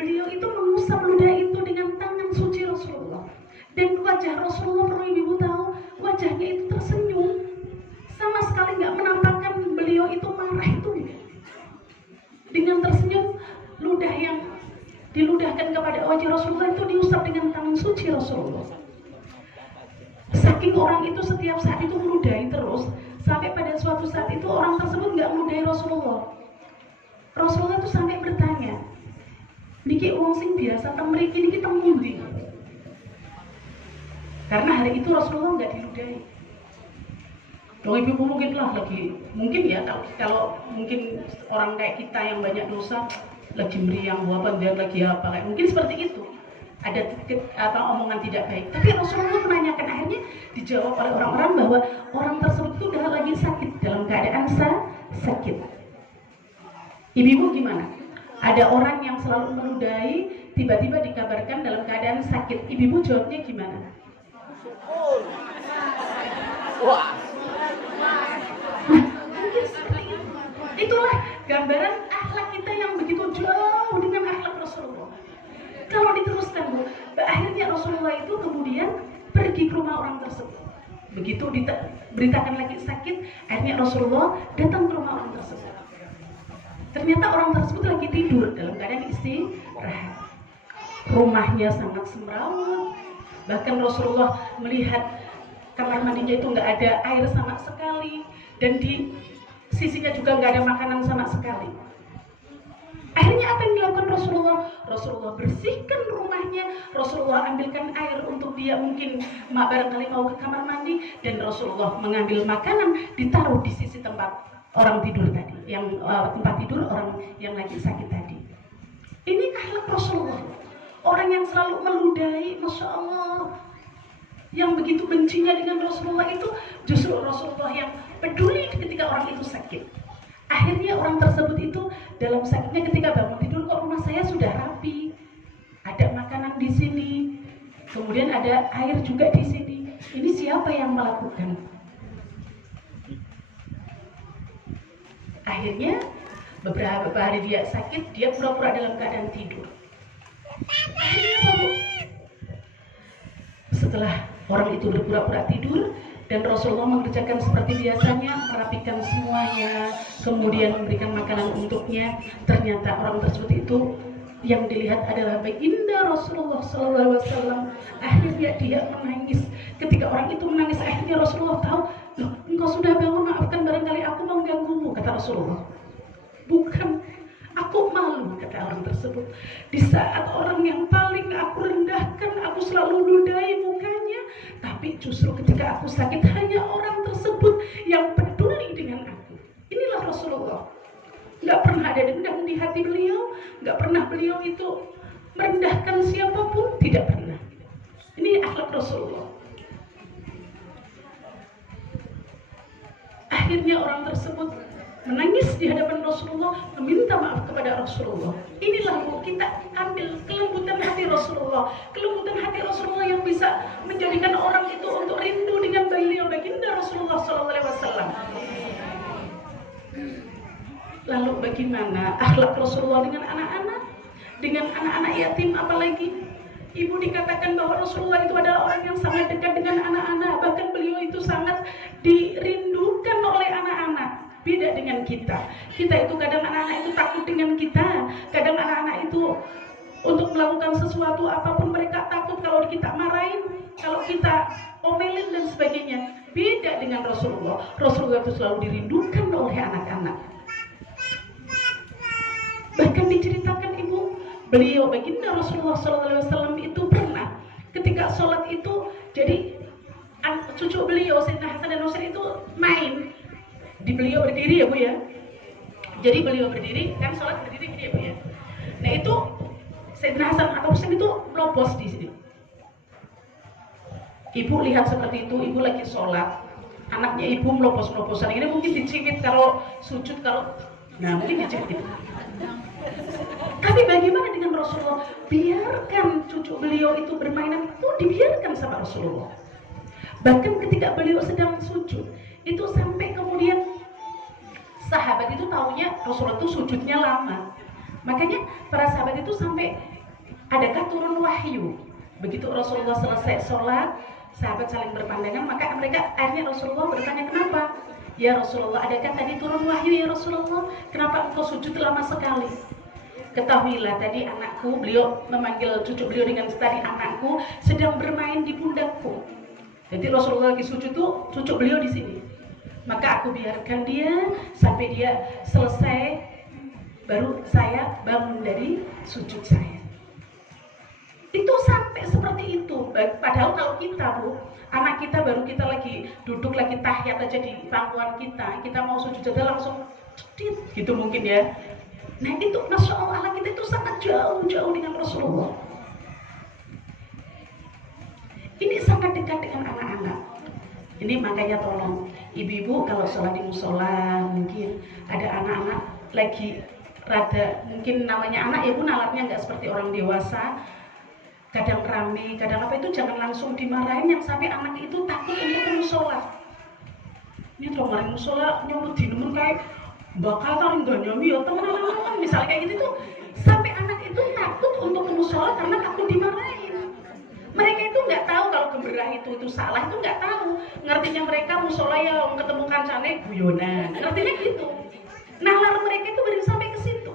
beliau itu mengusap ludah itu dengan tangan suci Rasulullah. Dan wajah Rasulullah, perlu ibu tahu, wajahnya itu tersenyum, sama sekali nggak menampakkan beliau itu marah itu. Dengan tersenyum, ludah yang diludahkan kepada wajah Rasulullah itu diusap dengan tangan suci Rasulullah. Saking orang itu setiap saat itu meludahi terus, sampai pada suatu saat itu orang tersebut nggak meludahi Rasulullah. Rasulullah itu sampai bertanya, niki wong sing biasa teng mriki niki teng pundi? Karena hari itu Rasulullah nggak diludahi. Kalau ibu mungkin lah lagi, mungkin ya kalau mungkin orang kayak kita yang banyak dosa, lagi meriang, apa dia lagi apa, kayak mungkin seperti itu. Ada atau omongan tidak baik. Tapi Rasulullah menanyakan, akhirnya dijawab oleh orang-orang bahwa orang tersebut itu udah lagi sakit, dalam keadaan sakit. Ibu gimana? Ada orang yang selalu meludahi, tiba-tiba dikabarkan dalam keadaan sakit. Ibu jawabnya gimana? Wah. Mungkin seperti itu. Itulah gambaran akhlak kita yang begitu jauh dengan akhlak Rasulullah. Kalau diteruskan Bu, akhirnya Rasulullah itu kemudian pergi ke rumah orang tersebut. Begitu diberitakan lagi sakit, akhirnya Rasulullah datang ke rumah orang tersebut. Ternyata orang tersebut lagi tidur dalam keadaan istirahat. Rumahnya sangat semrawut. Bahkan Rasulullah melihat kamar mandinya itu nggak ada air sama sekali, dan di sisinya juga nggak ada makanan sama sekali. Akhirnya apa yang dilakukan Rasulullah? Rasulullah bersihkan rumahnya, Rasulullah ambilkan air untuk dia, mungkin barangkali mau ke kamar mandi, dan Rasulullah mengambil makanan ditaruh di sisi tempat orang tidur tadi, yang tempat tidur orang yang lagi sakit tadi. Ini akhlak Rasulullah. Orang yang selalu meludahi, Masya Allah, yang begitu bencinya dengan Rasulullah itu justru Rasulullah yang peduli ketika orang itu sakit. Akhirnya orang tersebut itu dalam sakitnya ketika bangun tidur, kok rumah saya sudah rapi, ada makanan di sini, kemudian ada air juga di sini. Ini siapa yang melakukan? Akhirnya beberapa hari dia sakit, dia pura-pura dalam keadaan tidur. Akhirnya apa? Setelah orang itu berpura-pura tidur, dan Rasulullah mengerjakan seperti biasanya, merapikan semuanya, kemudian memberikan makanan untuknya. Ternyata orang tersebut itu yang dilihat adalah baginda Rasulullah SAW. Akhirnya dia menangis. Ketika orang itu menangis, akhirnya Rasulullah tahu, loh, engkau sudah bangun, maafkan barangkali aku mengganggumu, kata Rasulullah. Bukan, aku malu, kata orang tersebut. Di saat orang yang paling aku rendahkan, aku selalu ludahi mukanya, justru ketika aku sakit hanya orang tersebut yang peduli dengan aku. Inilah Rasulullah. Nggak pernah ada dendam di hati beliau, nggak pernah beliau itu merendahkan siapapun, tidak pernah. Ini akhlak Rasulullah. Akhirnya orang tersebut menangis di hadapan Rasulullah, meminta maaf kepada Rasulullah. Inilah Bu, kita ambil kelembutan hati Rasulullah, kelembutan hati Rasulullah yang bisa menjadikan orang itu untuk rindu dengan beliau, baginda Rasulullah SAW. Lalu bagaimana akhlak Rasulullah dengan anak-anak, dengan anak-anak yatim apalagi? Ibu dikatakan bahwa Rasulullah itu adalah orang yang sangat dekat dengan anak-anak, bahkan beliau itu sangat dirindukan oleh anak-anak. Beda dengan kita. Kita itu kadang anak-anak itu takut dengan kita. Kadang anak-anak itu untuk melakukan sesuatu apapun mereka takut kalau kita marahin, kalau kita omelin dan sebagainya. Beda dengan Rasulullah. Rasulullah itu selalu dirindukan oleh anak-anak. Bahkan diceritakan Ibu, beliau baginda Rasulullah SAW itu pernah ketika sholat itu, jadi cucu beliau Sayyidina Hasan dan Husain itu main. Di beliau berdiri ya Bu ya. Jadi beliau berdiri, kan sholat berdiri gini ya Bu ya. Nah itu Sayyidina Hasan atau Husain itu melopos di sini. Ibu lihat seperti itu, ibu lagi sholat, anaknya ibu melopos-meloposan. Ini mungkin dicimit kalau sujud, kalau nah mungkin dicimit gitu. Tapi bagaimana dengan Rasulullah? Biarkan cucu beliau itu bermainan, itu dibiarkan sama Rasulullah. Bahkan ketika beliau sedang sujud, itu sampai kemudian sahabat itu taunya Rasulullah itu sujudnya lama. Makanya para sahabat itu sampai adakah turun wahyu. Begitu Rasulullah selesai sholat, sahabat saling berpandangan, maka mereka akhirnya Rasulullah bertanya, kenapa? Ya Rasulullah, adakah tadi turun wahyu ya Rasulullah? Kenapa engkau sujud lama sekali? Ketahuilah tadi anakku, beliau memanggil cucu beliau dengan tadi anakku sedang bermain di pundakku. Jadi Rasulullah lagi sujud tuh cucu beliau di sini. Maka aku biarkan dia sampai dia selesai, baru saya bangun dari sujud saya. Itu sampai seperti itu. Padahal kalau kita Bu, anak kita baru kita lagi duduk lagi tahiyat aja di pangkuan kita mau sujud aja langsung cedit gitu mungkin ya. Nah itu Masya Allah, anak kita itu sangat jauh-jauh dengan Rasulullah. Ini sangat dekat dengan anak-anak. Ini makanya tolong ibu-ibu kalau sholat di musola, mungkin ada anak-anak lagi rada, mungkin namanya anak ya Bu, nalarnya nggak seperti orang dewasa, kadang rame, kadang apa, itu jangan langsung dimarahin yang sampai anak itu takut untuk ke musola. Ini kalau maring musola nyomot dinemen kayak bakal taring ganyomi ya teman-teman, misalnya kayak gitu tuh sampai anak itu takut untuk ke musola karena takut dimarahin. Mereka itu nggak tahu kalau gemerah itu salah, itu nggak tahu. Ngertinya mereka musola ya ketemu kancane guyonan, ngertinya gitu. Nalar mereka itu baru sampai ke situ.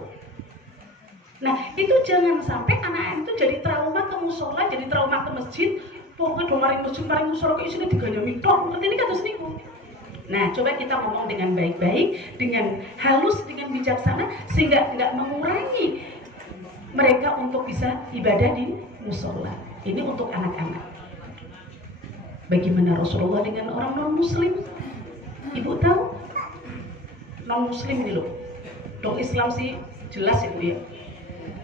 Nah itu jangan sampai anak itu jadi trauma ke musola, jadi trauma ke masjid. Pokoknya do maring masjid, maring musola ke isinya diganyami tok, ngerti ini kata seniku. Nah coba kita ngomong dengan baik-baik, dengan halus, dengan bijaksana, sehingga nggak mengurangi mereka untuk bisa ibadah di musola. Ini untuk anak-anak. Bagaimana Rasulullah dengan orang non-muslim? Ibu tahu? Non-muslim ini loh. Dong Islam sih jelas itu ya.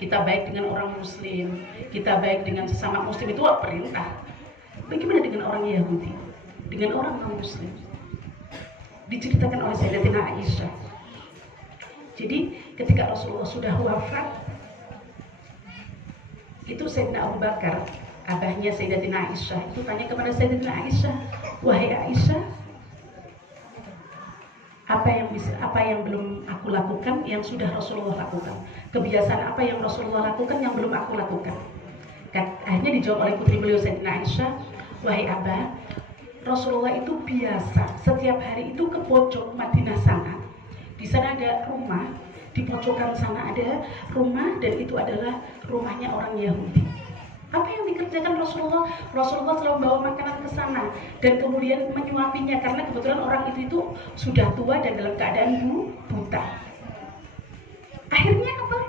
Kita baik dengan orang muslim, kita baik dengan sesama muslim, itu perintah. Bagaimana dengan orang Yahudi? Dengan orang non-muslim? Diceritakan oleh Sayyidatina Aisyah. Jadi ketika Rasulullah sudah wafat, itu Sayyidina Abu Bakar, abahnya Sayyidatina Aisyah, itu tanya kepada Sayyidatina Aisyah, wahai Aisyah, apa yang belum aku lakukan yang sudah Rasulullah lakukan? Kebiasaan apa yang Rasulullah lakukan yang belum aku lakukan? Akhirnya dijawab oleh putri beliau Sayyidatina Aisyah, wahai abah, Rasulullah itu biasa setiap hari itu ke pojok Madinah sana. Di sana ada rumah, di pojokan sana ada rumah, dan itu adalah rumahnya orang Yahudi. Apa yang dikerjakan Rasulullah? Rasulullah selalu membawa makanan ke sana dan kemudian menyuapinya karena kebetulan orang itu sudah tua dan dalam keadaan buta. Akhirnya apa?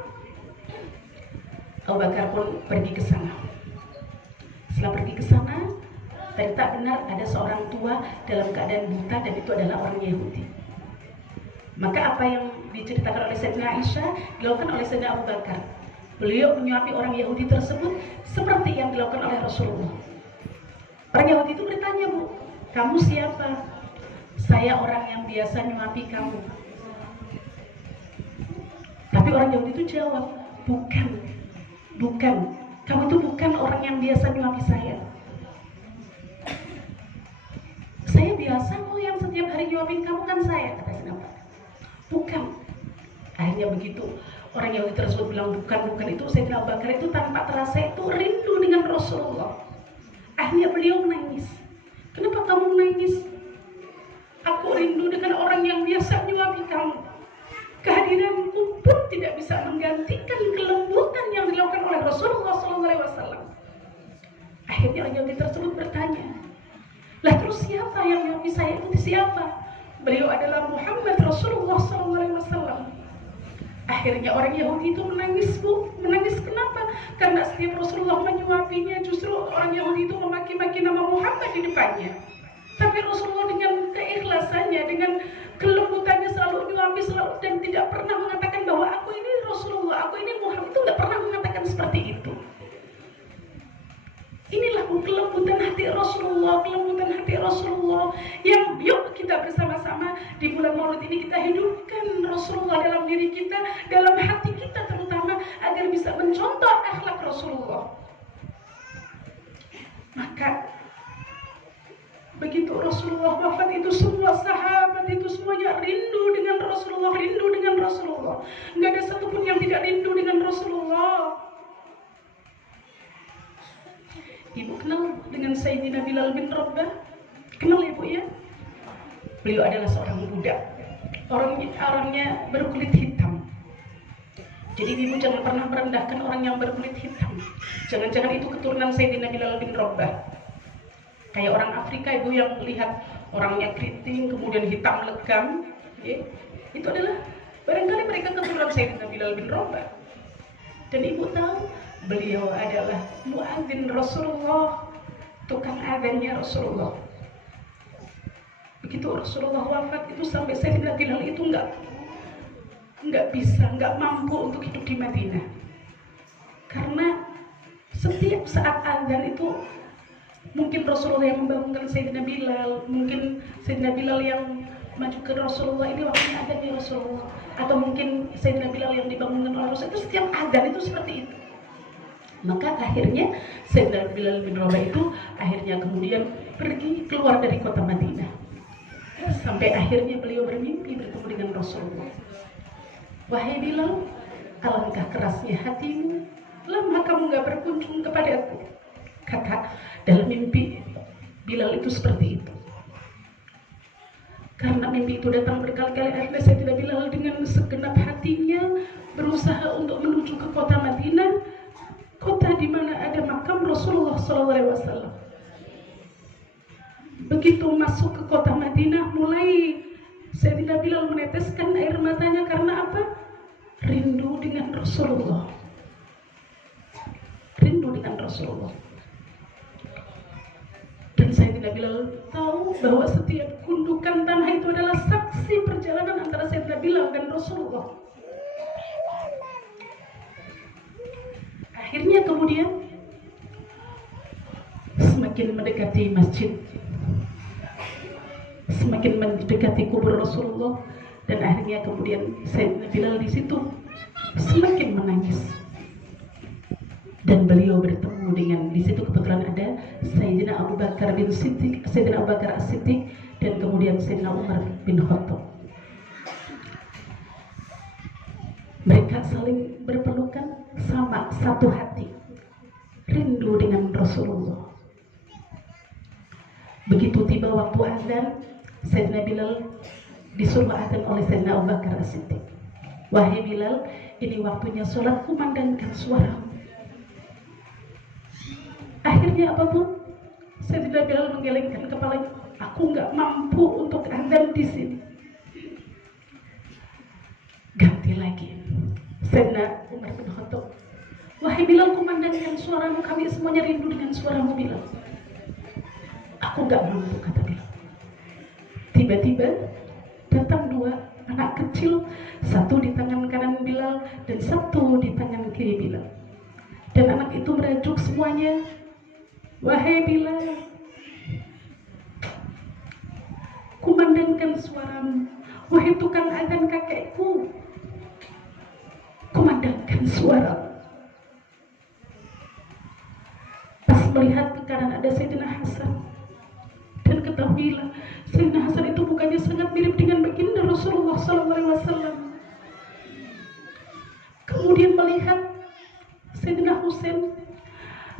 Abu Bakar pun pergi ke sana. Setelah pergi ke sana, Dan tak benar ada seorang tua dalam keadaan buta dan itu adalah orang Yahudi. Maka apa yang diceritakan oleh Sayyidina Aisyah dilakukan oleh Sayyidina Abu Bakar. Beliau menyuapi orang Yahudi tersebut seperti yang dilakukan oleh Rasulullah. Orang Yahudi itu bertanya, Bu, kamu siapa? Saya orang yang biasa nyuapi kamu. Tapi orang Yahudi itu jawab, bukan. Kamu itu bukan orang yang biasa nyuapi saya. Saya biasa kok, yang setiap hari nyuapin kamu kan saya, kata Sayyidina Abu Bakar. Bukan. Akhirnya begitu orang Yahudi tersebut bilang bukan itu, Sayyidina Abu Bakar itu tanpa terasa itu rindu dengan Rasulullah. Akhirnya beliau menangis. Kenapa kamu menangis? Aku rindu dengan orang yang biasa nyuapi kamu. Kehadiranku pun tidak bisa menggantikan kelembutan yang dilakukan oleh Rasulullah SAW. Akhirnya orang Yahudi tersebut bertanya, lah terus siapa yang nyuapi saya itu siapa? Beliau adalah Muhammad Rasulullah SAW. Akhirnya orang Yahudi itu menangis, Bu. Menangis kenapa? Karena setiap Rasulullah menyuapinya, justru orang Yahudi itu memaki-maki nama Muhammad di depannya. Tapi Rasulullah dengan keikhlasannya, dengan kelembutannya selalu nyuapi selalu, dan tidak pernah mengatakan bahwa aku ini Rasulullah, aku ini Muhammad, itu tidak pernah mengatakan seperti itu. Inilah kelembutan hati Rasulullah yang yuk kita bersama-sama di bulan Maulid ini kita hidupkan Rasulullah dalam diri kita, dalam hati kita terutama, agar bisa mencontoh akhlak Rasulullah. Maka begitu Rasulullah wafat itu semua sahabat itu semuanya rindu dengan Rasulullah. Nggak ada satupun yang tidak rindu dengan Rasulullah. Ibu kenal dengan Sayyidina Bilal bin Rabah? Kenal Ibu ya? Beliau adalah seorang budak. Orangnya berkulit hitam. Jadi Ibu jangan pernah merendahkan orang yang berkulit hitam. Jangan-jangan itu keturunan Sayyidina Bilal bin Rabah. Kayak orang Afrika Ibu yang lihat orangnya keriting kemudian hitam legam, ya, itu adalah barangkali mereka keturunan Sayyidina Bilal bin Rabah. Dan Ibu tahu beliau adalah muadzin Rasulullah, tukang adzannya Rasulullah. Begitu Rasulullah wafat itu sampai Sayyidina Bilal itu nggak mampu untuk hidup di Madinah. Karena setiap saat adzan itu mungkin Rasulullah yang membangunkan Sayyidina Bilal, mungkin Sayyidina Bilal yang maju ke Rasulullah, ini waktunya adzan di Rasulullah, atau mungkin Sayyidina Bilal yang dibangunkan oleh Rasulullah. Itu setiap adzan itu seperti itu. Maka akhirnya Sayyidina Bilal bin Rabah itu akhirnya kemudian pergi keluar dari kota Madinah, sampai akhirnya beliau bermimpi bertemu dengan Rasulullah. Wahai Bilal, alangkah kerasnya hatimu, lama kamu gak berkunjung kepadaku. Kata dalam mimpi Bilal itu seperti itu. Karena mimpi itu datang berkali-kali, akhirnya Sayyidina Bilal dengan segenap hatinya berusaha untuk menuju ke kota Madinah, kota di mana ada makam Rasulullah SAW. Begitu masuk ke kota Madinah, mulai Sayyidina Bilal meneteskan air matanya karena apa? Rindu dengan Rasulullah. Rindu dengan Rasulullah. Dan Sayyidina Bilal tahu bahwa setiap gundukan tanah itu adalah saksi perjalanan antara Sayyidina Bilal dan Rasulullah. Akhirnya kemudian semakin mendekati masjid, semakin mendekati kubur Rasulullah, dan akhirnya kemudian Sayyidina Bilal di situ semakin menangis. Dan beliau bertemu dengan, di situ kebetulan ada Sayyidina Abu Bakar bin Siddiq, Sayyidina Abu Bakar As-Siddiq, dan kemudian Sayyidina Umar bin Khattab. Mereka saling berpelukan, sama satu hati, rindu dengan Rasulullah. Begitu tiba waktu azan, Sayyidina Bilal disuruh azan oleh Sayyidina Abu Bakar As-Siddiq. Wahai Bilal, ini waktunya sholat, kumandangkan suaramu. Akhirnya apapun, Sayyidina Bilal menggelengkan kepalanya. Aku nggak mampu untuk azan di sini. Ganti lagi. Sayyidina Umar bin Khattab. Wahai Bilal, kumandangkan suaramu, kami semuanya rindu dengan suaramu Bilal. Aku gak mampu, kata Bilal. Tiba-tiba datang dua anak kecil, satu di tangan kanan Bilal dan satu di tangan kiri Bilal. Dan anak itu merajuk semuanya, wahai Bilal, kumandangkan suaramu. Wahai tukang azan kakekku, kumandangkan suaramu. Pas melihat ke kanan ada Sayyidina Hasan, dan ketahuilah Sayyidina Hasan itu mukanya sangat mirip dengan baginda Rasulullah SAW. Kemudian melihat Sayyidina Husain,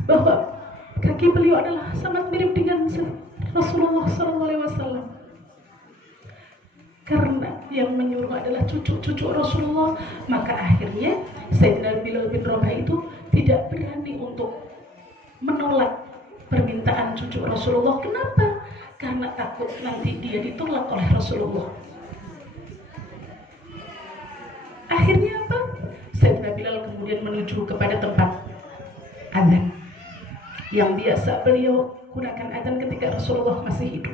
bahwa kaki beliau adalah sangat mirip dengan Rasulullah SAW. Karena yang menyuruh adalah cucu-cucu Rasulullah, maka akhirnya Sayyidina Bilal bin Rabah itu tidak berani untuk menolak permintaan cucu Rasulullah. Kenapa? Karena takut nanti dia ditolak oleh Rasulullah. Akhirnya apa? Sayyidina Bilal kemudian menuju kepada tempat azan yang biasa beliau gunakan azan ketika Rasulullah masih hidup.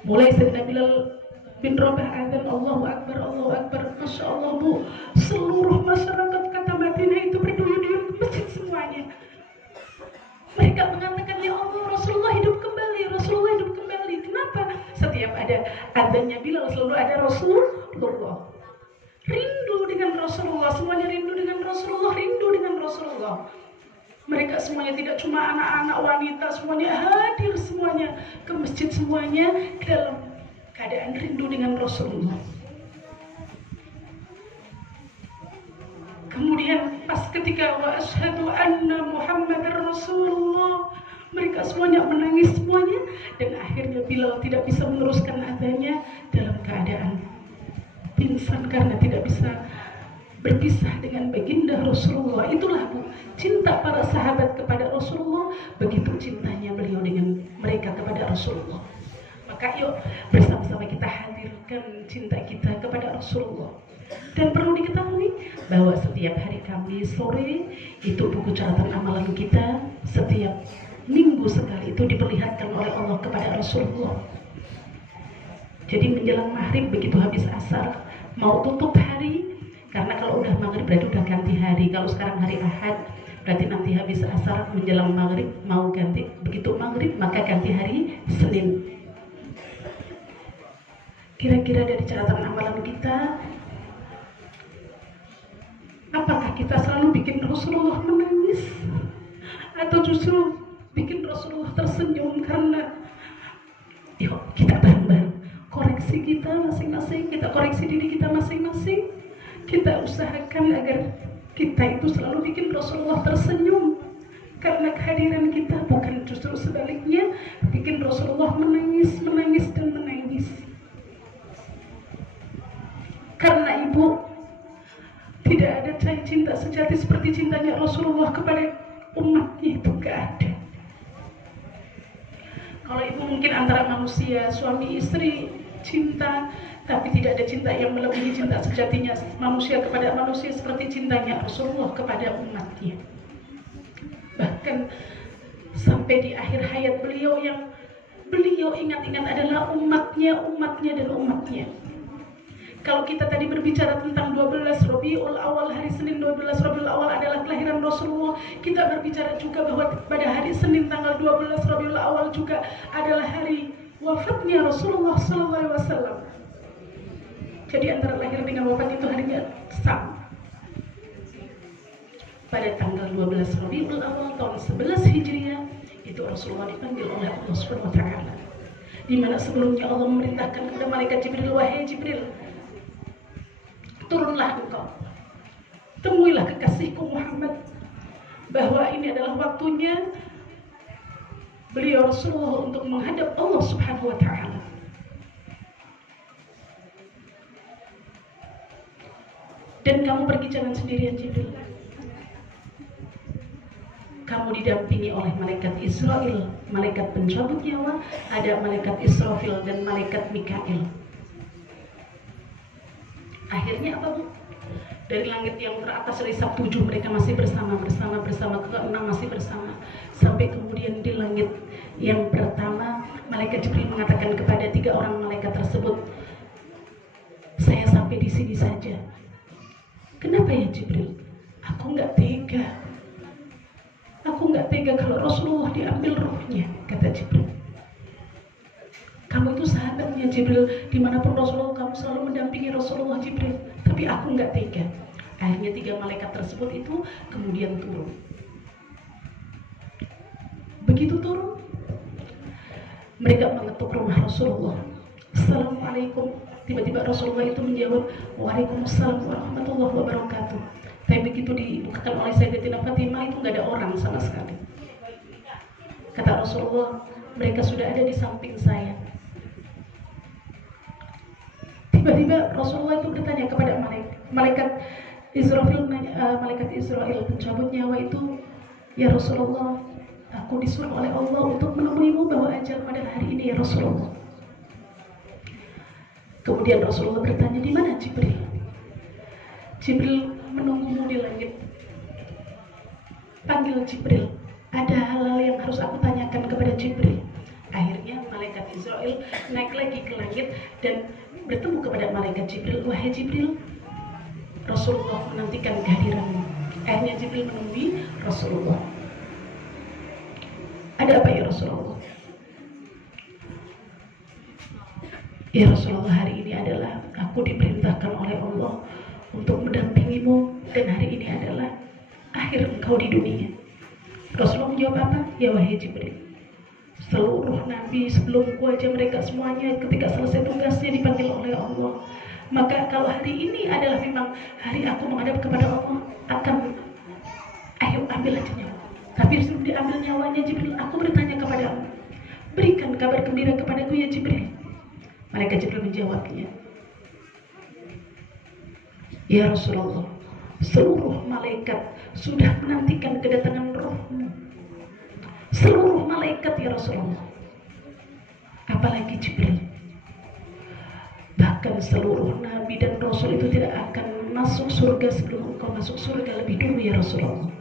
Mulai Sayyidina Bilal bin Rabah azan, Allahu Akbar, Allahu Akbar. Masya Allah Bu, seluruh masyarakat kota Madinah itu berduyun-duyun ke masjid semuanya. Mereka mengatakan, ya Allah, Rasulullah hidup kembali, Rasulullah hidup kembali. Kenapa? Setiap ada azannya Bilal selalu ada Rasulullah. Rindu dengan Rasulullah, semuanya rindu dengan Rasulullah, rindu dengan Rasulullah. Mereka semuanya, tidak cuma anak-anak, wanita, semuanya hadir semuanya ke masjid, semuanya dalam keadaan rindu dengan Rasulullah. Kemudian pas ketika wa asyhadu anna Muhammadar Rasulullah, mereka semuanya menangis semuanya, dan akhirnya Bilal tidak bisa meneruskan azannya dalam keadaan pingsan karena tidak bisa berpisah dengan baginda Rasulullah. Itulah Bu, cinta para sahabat kepada Rasulullah, begitu cintanya beliau dengan mereka kepada Rasulullah. Maka yuk bersama-sama kita hadirkan cinta kita kepada Rasulullah. Dan perlu diketahui bahwa setiap hari Kamis sore itu buku catatan amalan kita setiap minggu sekali itu diperlihatkan oleh Allah kepada Rasulullah. Jadi menjelang maghrib begitu habis asar mau tutup hari, karena kalau udah maghrib berarti udah ganti hari. Kalau sekarang hari Ahad berarti nanti habis asar menjelang maghrib mau ganti, begitu maghrib maka ganti hari Senin. Kira-kira dari catatan amalan kita, apakah kita selalu bikin Rasulullah menangis atau justru bikin Rasulullah tersenyum? Karena yuk kita bareng-bareng koreksi kita masing-masing, kita koreksi diri kita masing-masing. Kita usahakan agar kita itu selalu bikin Rasulullah tersenyum, karena kehadiran kita bukan justru sebaliknya bikin Rasulullah menangis, menangis dan menangis. Karena Ibu, tidak ada cinta sejati seperti cintanya Rasulullah kepada umatnya, itu gak ada. Kalau Ibu mungkin antara manusia, suami istri cinta, tapi tidak ada cinta yang melebihi cinta sejatinya manusia kepada manusia seperti cintanya Rasulullah kepada umatnya. Bahkan sampai di akhir hayat beliau, yang beliau ingat-ingat adalah umatnya, umatnya dan umatnya. Kalau kita tadi berbicara tentang 12 Rabiul Awal, hari Senin 12 Rabiul Awal adalah kelahiran Rasulullah, kita berbicara juga bahwa pada hari Senin tanggal 12 Rabiul Awal juga adalah hari wafatnya Rasulullah SAW. Jadi antara lahir dengan wafat itu harinya sama. Pada tanggal 12 Rabiul Awal tahun 11 Hijriah itu Rasulullah dipanggil oleh Allah SWT. Di mana sebelumnya Allah memerintahkan kepada malaikat Jibril, wahai Jibril, turunlah engkau, temuilah kekasihku Muhammad, bahwa ini adalah waktunya beliau Rasulullah untuk menghadap Allah Subhanahu wa Ta'ala. Dan kamu pergi jangan sendirian Jibril, kamu didampingi oleh malaikat Israel, malaikat pencabut nyawa, ada malaikat Israfil dan malaikat Mikail. Akhirnya apa Bu? Dari langit yang teratas dari Sabtu 7 mereka masih bersama, ke-6 masih bersama, sampai kemudian di langit Yang pertama, malaikat Jibril mengatakan kepada 3 orang malaikat tersebut, saya sampai di sini saja. Kenapa ya Jibril? Aku nggak tega. Aku nggak tega kalau Rasulullah diambil ruhnya, kata Jibril. Kamu itu sahabatnya Jibril, dimanapun Rasulullah kamu selalu mendampingi Rasulullah Jibril. Tapi aku nggak tega. Akhirnya 3 malaikat tersebut itu kemudian turun. Begitu turun, mereka mengetuk rumah Rasulullah. Assalamualaikum. Tiba-tiba Rasulullah itu menjawab, Waalaikumsalam warahmatullahi wabarakatuh. Tapi begitu dibukakan oleh Sayyidatina Fatimah itu nggak ada orang sama sekali. Kata Rasulullah, mereka sudah ada di samping saya. Tiba-tiba Rasulullah itu bertanya kepada malaikat Israfil, malaikat Israel pencabut nyawa itu, ya Rasulullah, aku disuruh oleh Allah untuk menemuimu bahwa ajal pada hari ini ya Rasulullah. Kemudian Rasulullah bertanya, di mana Jibril? Jibril menunggumu di langit. Panggil Jibril. Ada hal-hal yang harus aku tanyakan kepada Jibril. Akhirnya malaikat Israel naik lagi ke langit dan bertemu kepada malaikat Jibril. Wahai Jibril, Rasulullah menantikan kehadiranmu. Akhirnya Jibril menemui Rasulullah. Ada apa ya Rasulullah? Ya Rasulullah, hari ini adalah aku diperintahkan oleh Allah untuk mendampingimu, dan hari ini adalah akhir engkau di dunia. Rasulullah menjawab apa? Ya wahai Jibril, seluruh nabi sebelumku aja mereka semuanya ketika selesai tugasnya dipanggil oleh Allah. Maka kalau hari ini adalah memang hari aku menghadap kepada Allah, ayo ambil aja nyawa. Tapi sebelum diambil nyawanya Jibril, aku bertanya kepadamu, berikan kabar gembira kepadaku ya Jibril. Malaikat Jibril menjawabnya, ya Rasulullah, seluruh malaikat sudah menantikan kedatangan rohmu. Seluruh malaikat ya Rasulullah, apalagi Jibril. Bahkan seluruh nabi dan rasul itu tidak akan masuk surga sebelum engkau masuk surga lebih dulu ya Rasulullah.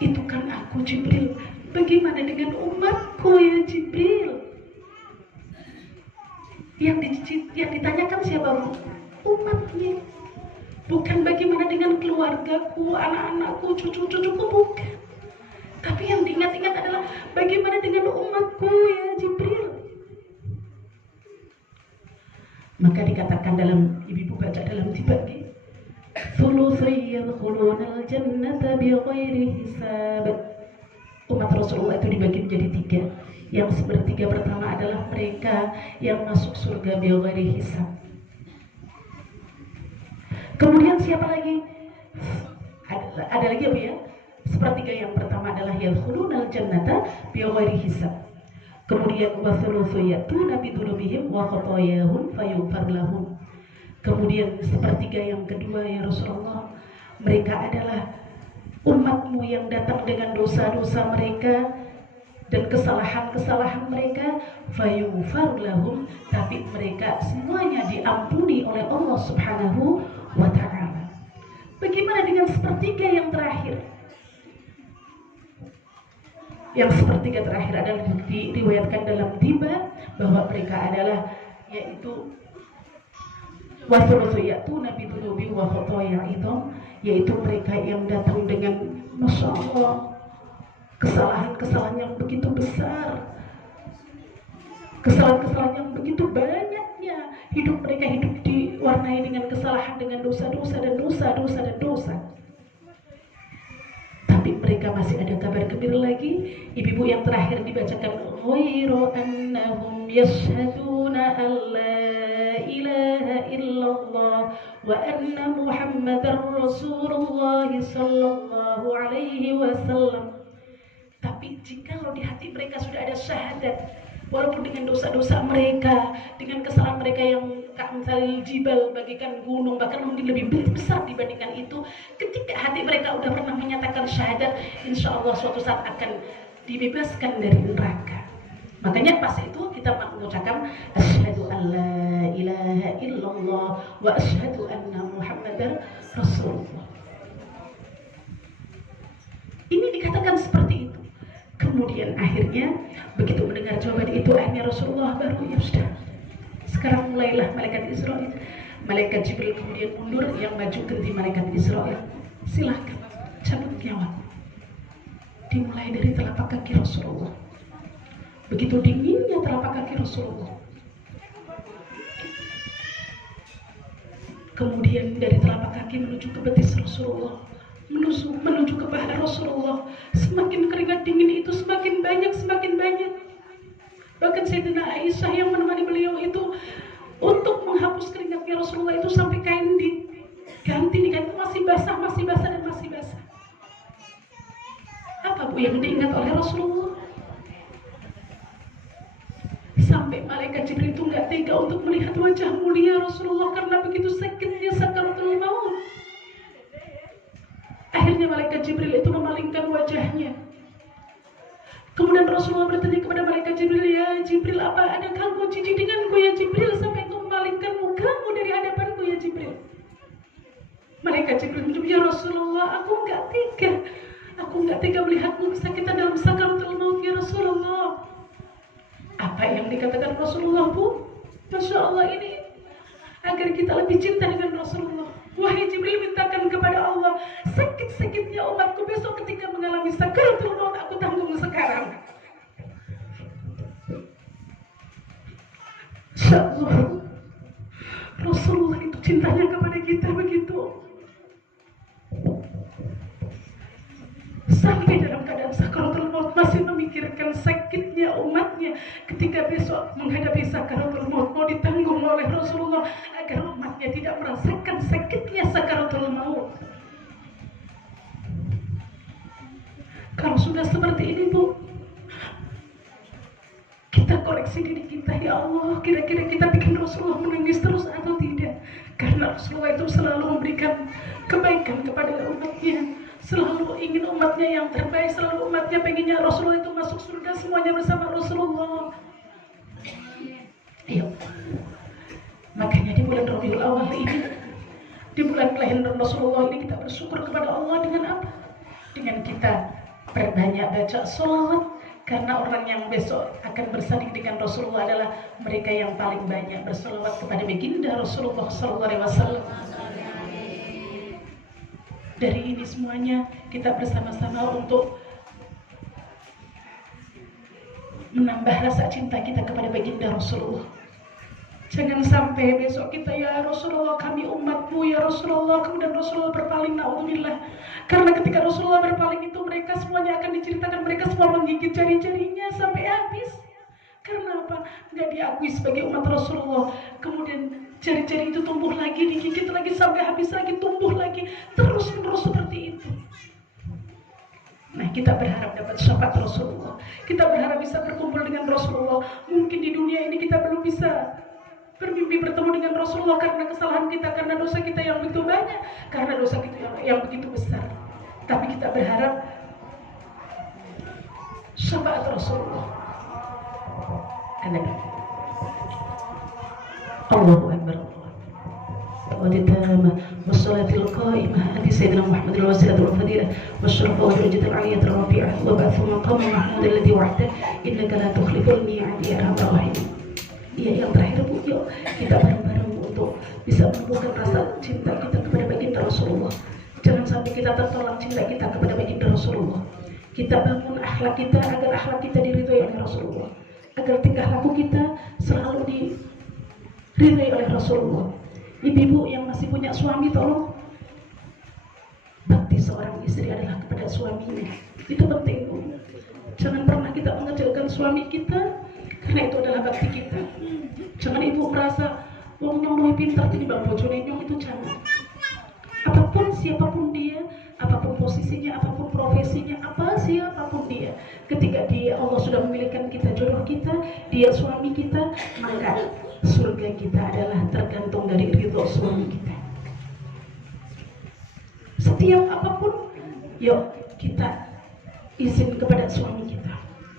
Itu kan aku Jibril. Bagaimana dengan umatku ya Jibril? Yang ditanyakan siapa? Umatnya. Bukan bagaimana dengan keluargaku, anak-anakku, cucu-cucuku, bukan. Tapi yang diingat-ingat adalah bagaimana dengan umatku ya Jibril. Maka dikatakan dalam, ibu-ibu baca dalam dibagi, thulutsai yadkhulunal jannata bighairi hisab. Umat Rasulullah itu dibagi menjadi 3. Yang sepertiga pertama adalah mereka yang masuk surga bighairi hisab. Kemudian siapa lagi? Ada lagi apa ya? Sepertiga yang pertama adalah yadkhulunal jannata bighairi hisab. Kemudian wathulutsu yatuna bidunubihim wa khatayahum fayughfar lahum. Kemudian sepertiga yang kedua ya Rasulullah, mereka adalah umatmu yang datang dengan dosa-dosa mereka dan kesalahan-kesalahan mereka, fayughfar lahum, tapi mereka semuanya diampuni oleh Allah Subhanahu wa ta'ala. Bagaimana dengan sepertiga yang terakhir? Yang sepertiga terakhir adalah diriwayatkan dalam tiba bahwa mereka adalah yaitu wathulutsu yatuna bidunubi wa khatayahum, yaitu mereka yang datang dengan Masya Allah kesalahan-kesalahan yang begitu besar, kesalahan-kesalahan yang begitu banyaknya. Hidup mereka hidup diwarnai dengan kesalahan, dengan dosa-dosa dan dosa-dosa dan dosa. Tapi mereka masih ada kabar gembira lagi. Ibu-ibu yang terakhir dibacakan, ghairu annahum yashhaduna an la ilaha illallah wa anna muhammadar rasulullah sallallahu alaihi wasallam. Tapi jikalau di hati mereka sudah ada syahadat, walaupun dengan dosa-dosa mereka, dengan kesalahan mereka yang ka'amsalil jibal, bagaikan gunung, bahkan mungkin lebih besar dibandingkan itu, ketika hati mereka sudah pernah menyatakan syahadat, insya Allah suatu saat akan dibebaskan dari neraka. Makanya pas itu kita mengucapkan asyhadu an la ilaha illallah wa asyhadu anna muhammadar rasulullah. Ini dikatakan seperti itu. Kemudian Akhirnya begitu mendengar jawaban itu, akhirnya Rasulullah baru, ya sudah, sekarang mulailah malaikat Israel. Malaikat Jibril kemudian mundur, yang maju ganti malaikat Israel. Silahkan cabut nyawa. Dimulai dari telapak kaki Rasulullah. Begitu dinginnya telapak kaki Rasulullah. Kemudian dari telapak kaki menuju ke betis Rasulullah, menuju ke paha Rasulullah. Semakin keringat dingin itu semakin banyak, semakin banyak. Bahkan Sayyidina Aisyah yang menemani beliau itu untuk menghapus keringatnya Rasulullah itu sampai kain diganti itu masih basah dan masih basah. Apa Bu yang diingat oleh Rasulullah? Sampai malaikat Jibril itu nggak tega untuk melihat wajah mulia Rasulullah karena begitu sakitnya sakaratul maut. Akhirnya malaikat Jibril itu memalingkan wajahnya. Kemudian Rasulullah bertanya kepada malaikat Jibril, ya Jibril, apa ada kau jijik denganku ya Jibril sampai kau memalingkan mukamu dari hadapanku ya Jibril? Malaikat Jibril menjawab, ya Rasulullah, aku nggak tega melihatmu kesakitan dalam sakaratul maut ya Rasulullah. Apa yang dikatakan Rasulullah, Bu? Masya Allah, ini agar kita lebih cinta dengan Rasulullah. Wahai Jibril, mintakan kepada Allah, sakit-sakitnya umatku besok ketika mengalami sakaratul maut aku tanggung sekarang. Masya Allah, Rasulullah itu cintanya kepada kita begitu. Sampai dalam keadaan sakaratul maut masih memikirkan sakitnya umatnya ketika besok menghadapi sakaratul maut, mau ditanggung oleh Rasulullah agar umatnya tidak merasakan sakitnya sakaratul maut. Kalau sudah seperti ini, Bu, kita koreksi diri kita, ya Allah, kira-kira kita bikin Rasulullah menangis terus atau tidak? Karena Rasulullah itu selalu memberikan kebaikan kepada umatnya, selalu ingin umatnya yang terbaik, selalu umatnya pengennya Rasulullah itu masuk surga semuanya bersama Rasulullah. Ayo, makanya di bulan Rabiul Awal ini, di bulan kelahiran Rasulullah ini, kita bersyukur kepada Allah dengan apa? Dengan kita perbanyak baca sholawat, karena orang yang besok akan bersanding dengan Rasulullah adalah mereka yang paling banyak bersolawat kepada baginda Rasulullah SAW. Dari ini semuanya kita bersama-sama untuk menambah rasa cinta kita kepada baginda Rasulullah. Jangan sampai besok kita, ya Rasulullah kami umatmu ya Rasulullah, kemudian Rasulullah berpaling, na'udzubillah. Karena ketika Rasulullah berpaling itu mereka semuanya akan diceritakan mereka semua menggigit jari-jarinya sampai habis. Karena apa? Nggak diakui sebagai umat Rasulullah. Kemudian jari-jari itu tumbuh lagi, digigit lagi sampai habis lagi, tumbuh lagi, terus-menerus seperti itu. Nah, kita berharap dapat syafaat Rasulullah. Kita berharap bisa berkumpul dengan Rasulullah. Mungkin di dunia ini kita belum bisa bermimpi bertemu dengan Rasulullah karena kesalahan kita, karena dosa kita yang begitu banyak, karena dosa kita yang begitu besar. Tapi kita berharap syafaat Rasulullah. Allahu Akbar. والتامة والصلاة القائمة آت سيدنا محمد الوسيلة والفضيلة والشرف والدرجة العالية الرفيعة وبعث مقام محمود الذي وعدته إنك لا تخلف الميعاد يا أرحم الراحمين. Ya, yang terakhir, Bu, yuk kita bareng-bareng untuk bisa menumbuhkan rasa cinta kita kepada baginda Rasulullah. Jangan sampai kita tertolak cinta kita kepada baginda Rasulullah. Kita bangun akhlak kita agar akhlak kita diridhoi oleh Rasulullah, agar tingkah laku kita selalu diridhoi oleh Rasulullah. Ibu-ibu yang masih punya suami, tolong bakti seorang istri adalah kepada suaminya. Itu penting, Bu. Jangan pernah kita mengecewakan suami kita, karena itu adalah bakti kita. Jangan ibu merasa wong nyong luwih pintar tinimbang bojone nyong, itu jangan. Apapun siapapun dia, apapun posisinya, apapun profesinya, siapapun dia, ketika dia Allah sudah memilihkan kita jodoh kita, dia suami kita, maka surga kita adalah tergantung dari ridho suami kita. Setiap apapun, yuk kita izin kepada suami kita.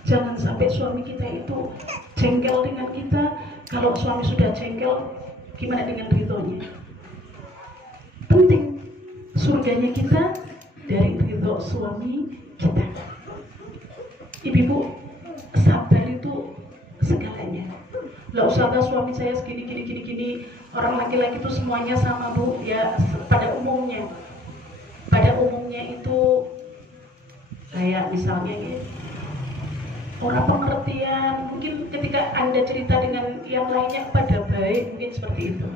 Jangan sampai suami kita itu jengkel dengan kita. Kalau suami sudah jengkel, gimana dengan ridhonya? Penting surganya kita dari ridho suami kita. Ibu-ibu, Lah Ustazah, suami saya segini gini. Orang laki-laki itu semuanya sama Bu. Ya pada umumnya itu kayak misalnya ya, orang pengertian, mungkin ketika Anda cerita dengan yang lainnya pada baik, mungkin seperti itu.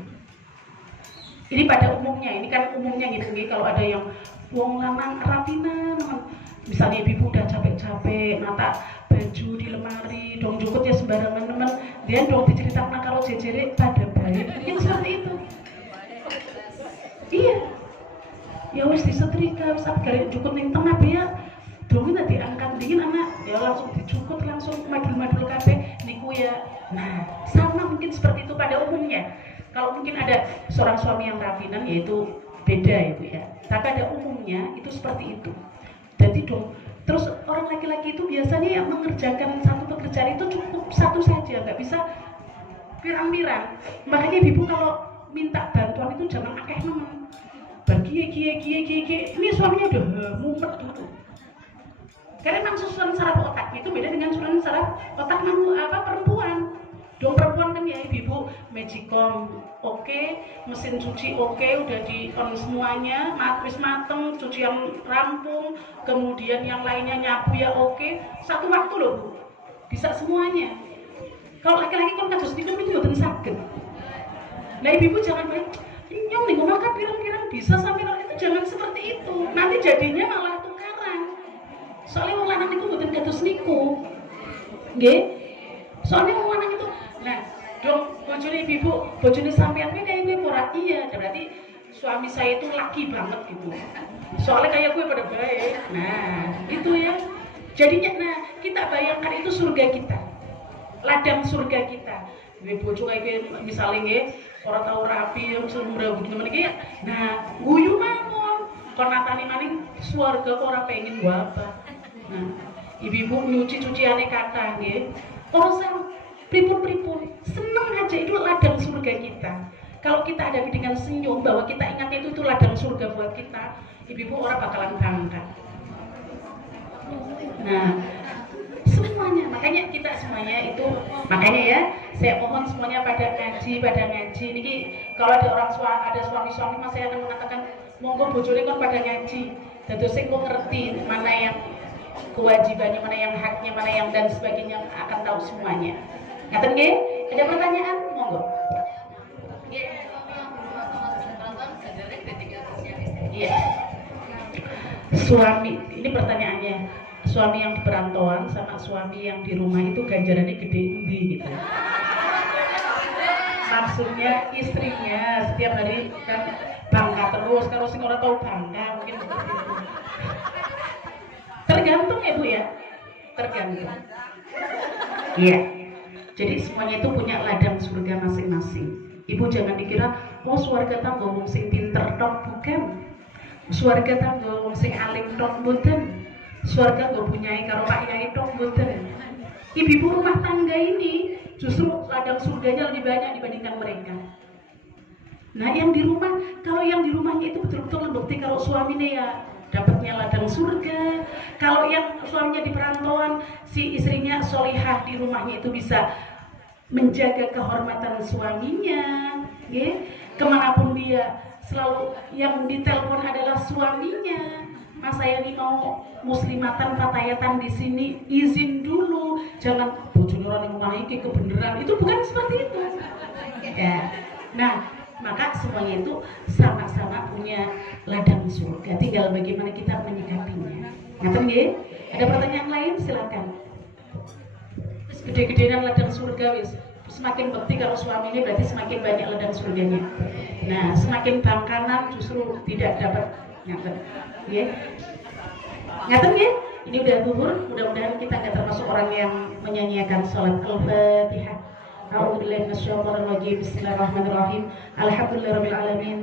Ini pada umumnya, ini kan umumnya gitu. Kalau ada yang wong lanang rapinan, misalnya ibu udah capek-capek nata baju di lemari, dong jukut ya sembarangan teman, dia dong diceritakan kalau jejere pada baik, mungkin seperti itu. Iya, ya wis disetrika, wis garing jukut ning tengah ya. Dong nanti diangkat dingin anak, ya langsung dicukut, langsung madul-madul kabeh niku ya. Nah, sama mungkin seperti itu pada umumnya. Kalau mungkin ada seorang suami yang rafinan, yaitu beda itu ya. Tapi ada umumnya itu seperti itu. Jadi dong, terus orang laki-laki itu biasanya yang mengerjakan satu pekerjaan itu cukup satu saja, nggak bisa pirang-pirang. Makanya ibu kalau minta bantuan itu jangan akeh nemen. Bagi ini suaminya udah mumet gitu. Karena memang susunan saraf otak itu beda dengan susunan saraf otak perempuan. Dong perempuan kan ya ibu magicom, oke, mesin cuci oke, udah di on semuanya, wis mateng, cucian rampung, kemudian yang lainnya nyapu ya oke, satu waktu loh Bu, bisa semuanya. Kalau laki-laki kan kados niku mboten saged. Nah ibu jangan baik, nyong nih ngomong pirang-pirang bisa sampai itu, jangan seperti itu. Nanti jadinya malah tukaran. Soalnya wong lanang itu mboten kados niku. Nggih. Soalnya wong lanang itu, nah, dong bojone ibu, bojone sampean kayaknya ora iya, berarti suami saya itu laki banget gitu. Soalnya kayak gue pada baik. Nah, gitu ya. Jadinya nah, kita bayangkan itu surga kita. Ladang surga kita. Gue bojo kayak misalnya nggih, ora tau rapi, semurah temen iki. Nah, guyu mawon. Kon natani maning swarga kok ora pengen apa. Nah, ibu-ibu nyuci cuciane kata nggih. Orang pripun senang aja, itu ladang surga kita. Kalau kita hadapi dengan senyum bahwa kita ingatnya itu ladang surga buat kita, ibu-ibu orang bakalan bangga. Nah, semuanya, makanya kita semuanya itu, makanya ya, saya mohon semuanya pada ngaji. Niki kalau ada orang ada suami-suami mas saya akan mengatakan, monggo bojone kon pada ngaji. Dados sing kok ngerti mana yang kewajibannya, mana yang haknya, mana yang dan sebagainya, akan tahu semuanya. Ngaten nggih? Ada pertanyaan? Monggo. Iya. Suami, ini pertanyaannya. Suami yang di perantauan sama suami yang di rumah itu ganjarannya gede endi gitu. Maksudnya istrinya setiap hari kan bangga terus, kalau sing ora tau bangga mungkin seperti itu. Tergantung ya Bu ya, tergantung. Iya. Jadi semuanya itu punya ladang surga masing-masing. Ibu jangan dikira, oh swarga tangga wong sing pinter tok, bukan. Swarga tangga wong sing alim tok, mboten. Swarga nggo punyai karo Pak Yai tok, mboten. Ibu rumah tangga ini justru ladang surganya lebih banyak dibandingkan mereka. Nah yang di rumah, kalau yang di rumahnya itu betul-betul membukti kalau suaminya ya dapatnya ladang surga. Kalau yang suaminya di perantauan, si istrinya solihah di rumahnya itu bisa menjaga kehormatan suaminya, ya. Kemanapun dia selalu yang ditelepon adalah suaminya. Mas saya ini mau muslimatan fatayatan di sini, izin dulu, jangan bojone ora ning omah iki kebeneran. Itu bukan seperti itu. Ya. Nah, maka semuanya itu sama-sama punya ladang surga, tinggal bagaimana kita menyikapinya. Ngaten nggih? Ada pertanyaan lain? Silakan. Terus gede-gedean ladang surga wis. Semakin bekti kalau suami ini berarti semakin banyak ladang surganya. Nah, semakin bangkanan justru tidak dapat. Ngaten nggih? Ngaten nggih? Ini udah zuhur, mudah-mudahan kita nggak termasuk orang yang menyanyiakan salat Al-Fatihah. A'udzubillahi minasyaitonir rajim. Bismillahirrahmanirrahim. Alhamdulillahirabbil alamin.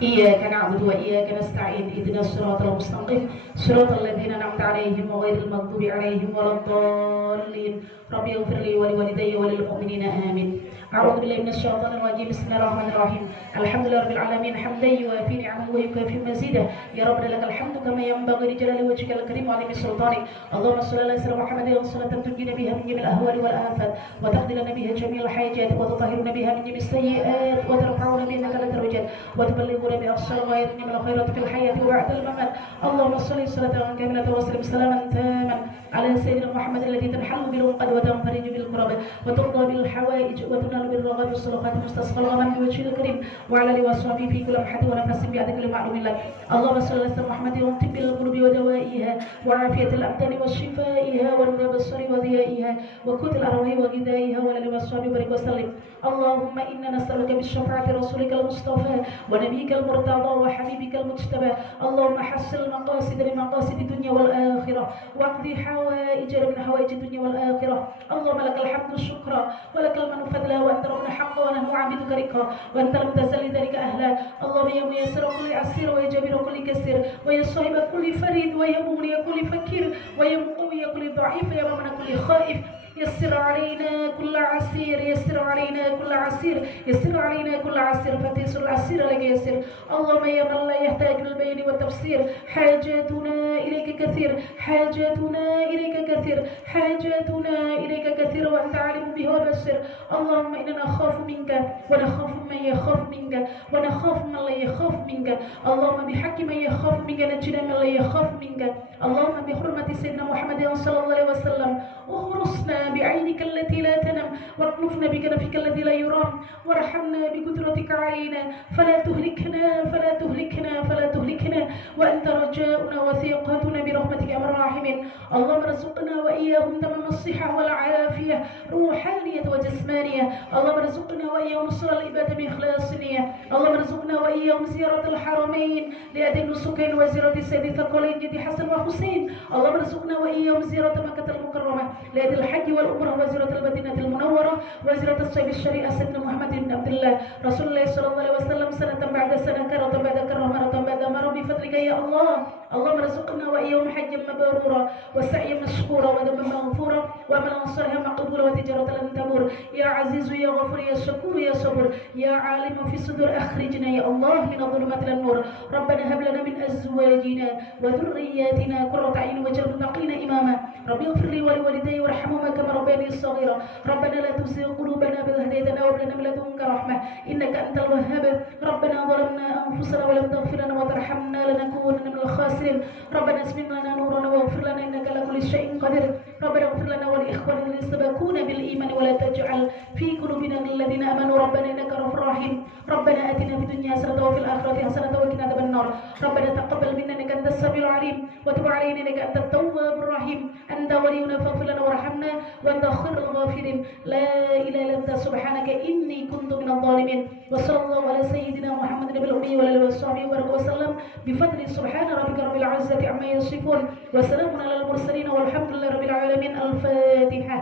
Iyyaka na'budu wa iyyaka nasta'in. Ihdinas siratal mustaqim. Shiratal ladzina an'amta 'alaihim ghairil maghdubi 'alaihim waladdallin. ربي اغفر لي ولوالدي وللمؤمنين آمين. أعوذ بالله من الشيطان الرجيم. بسم الله الرحمن الرحيم. الحمد لله رب العالمين حمدا يوافي نعمه ويكافئ مزيده. يا رب لك الحمد كما ينبغي لجلال وجهك الكريم وعظيم سلطانك. اللهم صل على سيدنا محمد صلاة تنجينا بها من جميع الأهوال والآفات وتقضي لنا بها جميع الحاجات وتطهرنا بها من جميع السيئات وترفعنا بها إنك للدرجات وتبلغنا بأقصى الغايات من الخيرات في الحياة وبعد الممات. اللهم صل صلاة كاملة وسلم سلاما تاما على سيدنا محمد الذي تنحل بالعقد وتنفرج بالكرب وترضى بالحوائج وتنال بالرغب والصدقات المستسقى الغمام بوجهه الكريم وعلى اله وصحبه في كل لمحة ونفس بعد كل معلوم لك. اللهم صل على سيدنا محمد وطب القلوب ودوائها وعافية الأبدان وشفائها ونور البصر وضيائها وقوت الأرواح وغذائها وعلى اله وصحبه وبارك وسلم. اللهم إنا نسألك بالشفاعة رسولك المصطفى ونبيك المرتضى وحبيبك المجتبى. اللهم حصل مقاصد لمقاصد الدنيا والآخرة واقضي حوائجنا من حوائج الدنيا والآخرة. اللهم لك الحمد شكرا ولك المن فضلا وأنت ربنا حقا ونحن عبيدك رقا وأنت لم تزل ذلك أهلا. اللهم يا ميسر كل عسير ويا جابر كل كسير ويا صاحب كل فريد ويا مغني كل فكير ويا مقوي كل ضعيف ويا ممن كل خائف. يسر علينا كل عسير يسر علينا كل عسير يسر علينا كل عسير فتيسر العسير لك يسر. اللهم يا من لا يحتاج للبيان والتفسير حاجاتنا إليك كثير حاجاتنا إليك كثير حاجاتنا إليك كثير وأنت عالم به وبصير. اللهم إننا نخاف منك ونخاف من يخاف منك ونخاف من لا يخاف منك. اللهم بحق من يخاف منك نجنا من لا يخاف منك. اللهم بحرمة سيدنا محمد صلى الله عليه وسلم اغرسنا بعينك التي لا تنام واطلفنا بكنفك الذي لا يرام وارحمنا بقدرتك علينا فلا تهلكنا فلا تهلكنا فلا تهلكنا وأنت رجاؤنا وثيقتنا برحمتك يا أرحم الراحمين. اللهم ارزقنا وإياهم تمام الصحة والعافية روحانية وجسمانية. اللهم ارزقنا وإياهم صلاة العبادة بإخلاص نية. اللهم ارزقنا وإياهم زيارة الحرمين لأداء النسكين وزيارة سيد الثقلين جدي حسن وحسين. اللهم ارزقنا وإياهم زيارة مكة المكرمة لأداء الحج والعمرة وزيارة المدينة المنورة وزيارة الصيب الشريعة سيدنا محمد بن عبد الله رسول الله صلى الله عليه وسلم سنة بعد سنة كرة بعد كرة مرة بعد مرة بفضلك يا الله. اللهم ارزقنا وإياهم حجا مبرورا وسعيا مشكورا وذنبا مغفورا وعملا صالحا مقبولا وتجارة لن تبور. يا عزيز يا غفور يا شكور يا صبور يا عالم في الصدور أخرجنا يا الله من الظلمات إلى النور. ربنا هب لنا من أزواجنا وذرياتنا قرة أعين واجعلنا للمتقين إماما. ربي اغفر لي ولوالدي وارحمهما كما ربياني صغيرا. ربنا لا تزغ قلوبنا بعد إذ هديتنا وهب لنا من لدنك رحمة إنك أنت الوهاب. ربنا ظلمنا أنفسنا ولم تغفر لنا وترحمنا لنكونن من الخاسرين. ربنا اسمع لنا نورنا واغفر لنا إنك على كل شيء قدير. ربنا اغفر لنا ولإخواننا الذين سبقونا بالإيمان ولا تجعل في قلوبنا الذين آمنوا ربنا إنك رؤوف رحيم. ربنا آتنا في الدنيا حسنة وفي الآخرة حسنة وقنا عذاب النار. ربنا تقبل منا إنك أنت السميع العليم وتب علينا إنك أنت التواب الرحيم. أنت ولينا فاغفر لنا وارحمنا وأنت خير الغافرين. لا إله إلا أنت سبحانك إني كنت من الظالمين. وصلى الله على سيدنا محمد النبي الأمي وعلى آله وصحبه وسلم بفضل سبحان ربك رب العزة عما يصفون وسلام على المرسلين والحمد لله رب العالمين. الفاتحة.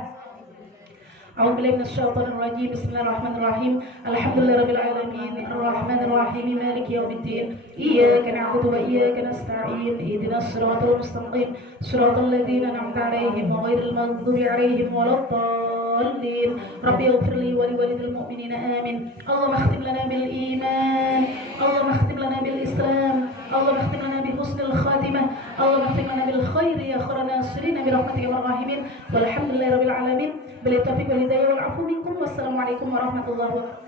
أعوذ بالله من الشيطان الرجيم. بسم الله الرحمن الرحيم. الحمد لله رب العالمين الرحمن الرحيم مالك يوم الدين إياك نعبد وإياك نستعين اهدنا الصراط المستقيم صراط الذين أنعمت عليهم غير المغضوب عليهم ولا الضالين. ربي اغفر لي ولوالد المؤمنين آمين. اللهم اختم لنا بالإيمان. اللهم اختم لنا بالإسلام. اللهم اختم لنا بحسن الخاتمة. اللهم اختم لنا بالخير يا خير الناصرين برحمتك يا الراحمين. والحمد لله رب العالمين بالتوفيق والهداية والعفو منكم. والسلام عليكم ورحمة الله وبركاته.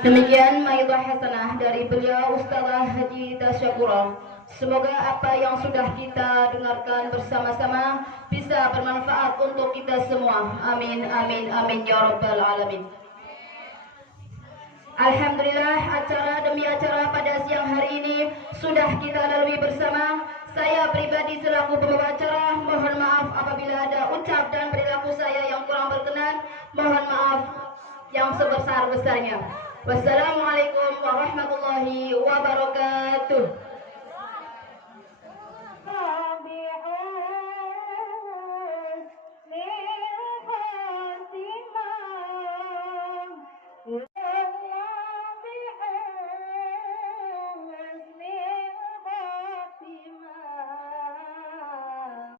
Demikian maidah hasanah dari beliau Ustazah Haji Tasyakura. Semoga apa yang sudah kita dengarkan bersama-sama bisa bermanfaat untuk kita semua. Amin amin amin ya rabbal alamin. Alhamdulillah, acara demi acara pada siang hari ini sudah kita lalui bersama. Saya pribadi selaku pembawa acara mohon maaf apabila ada ucap dan perilaku saya yang kurang berkenan. Mohon maaf yang sebesar-besarnya. Wassalamualaikum warahmatullahi wabarakatuh.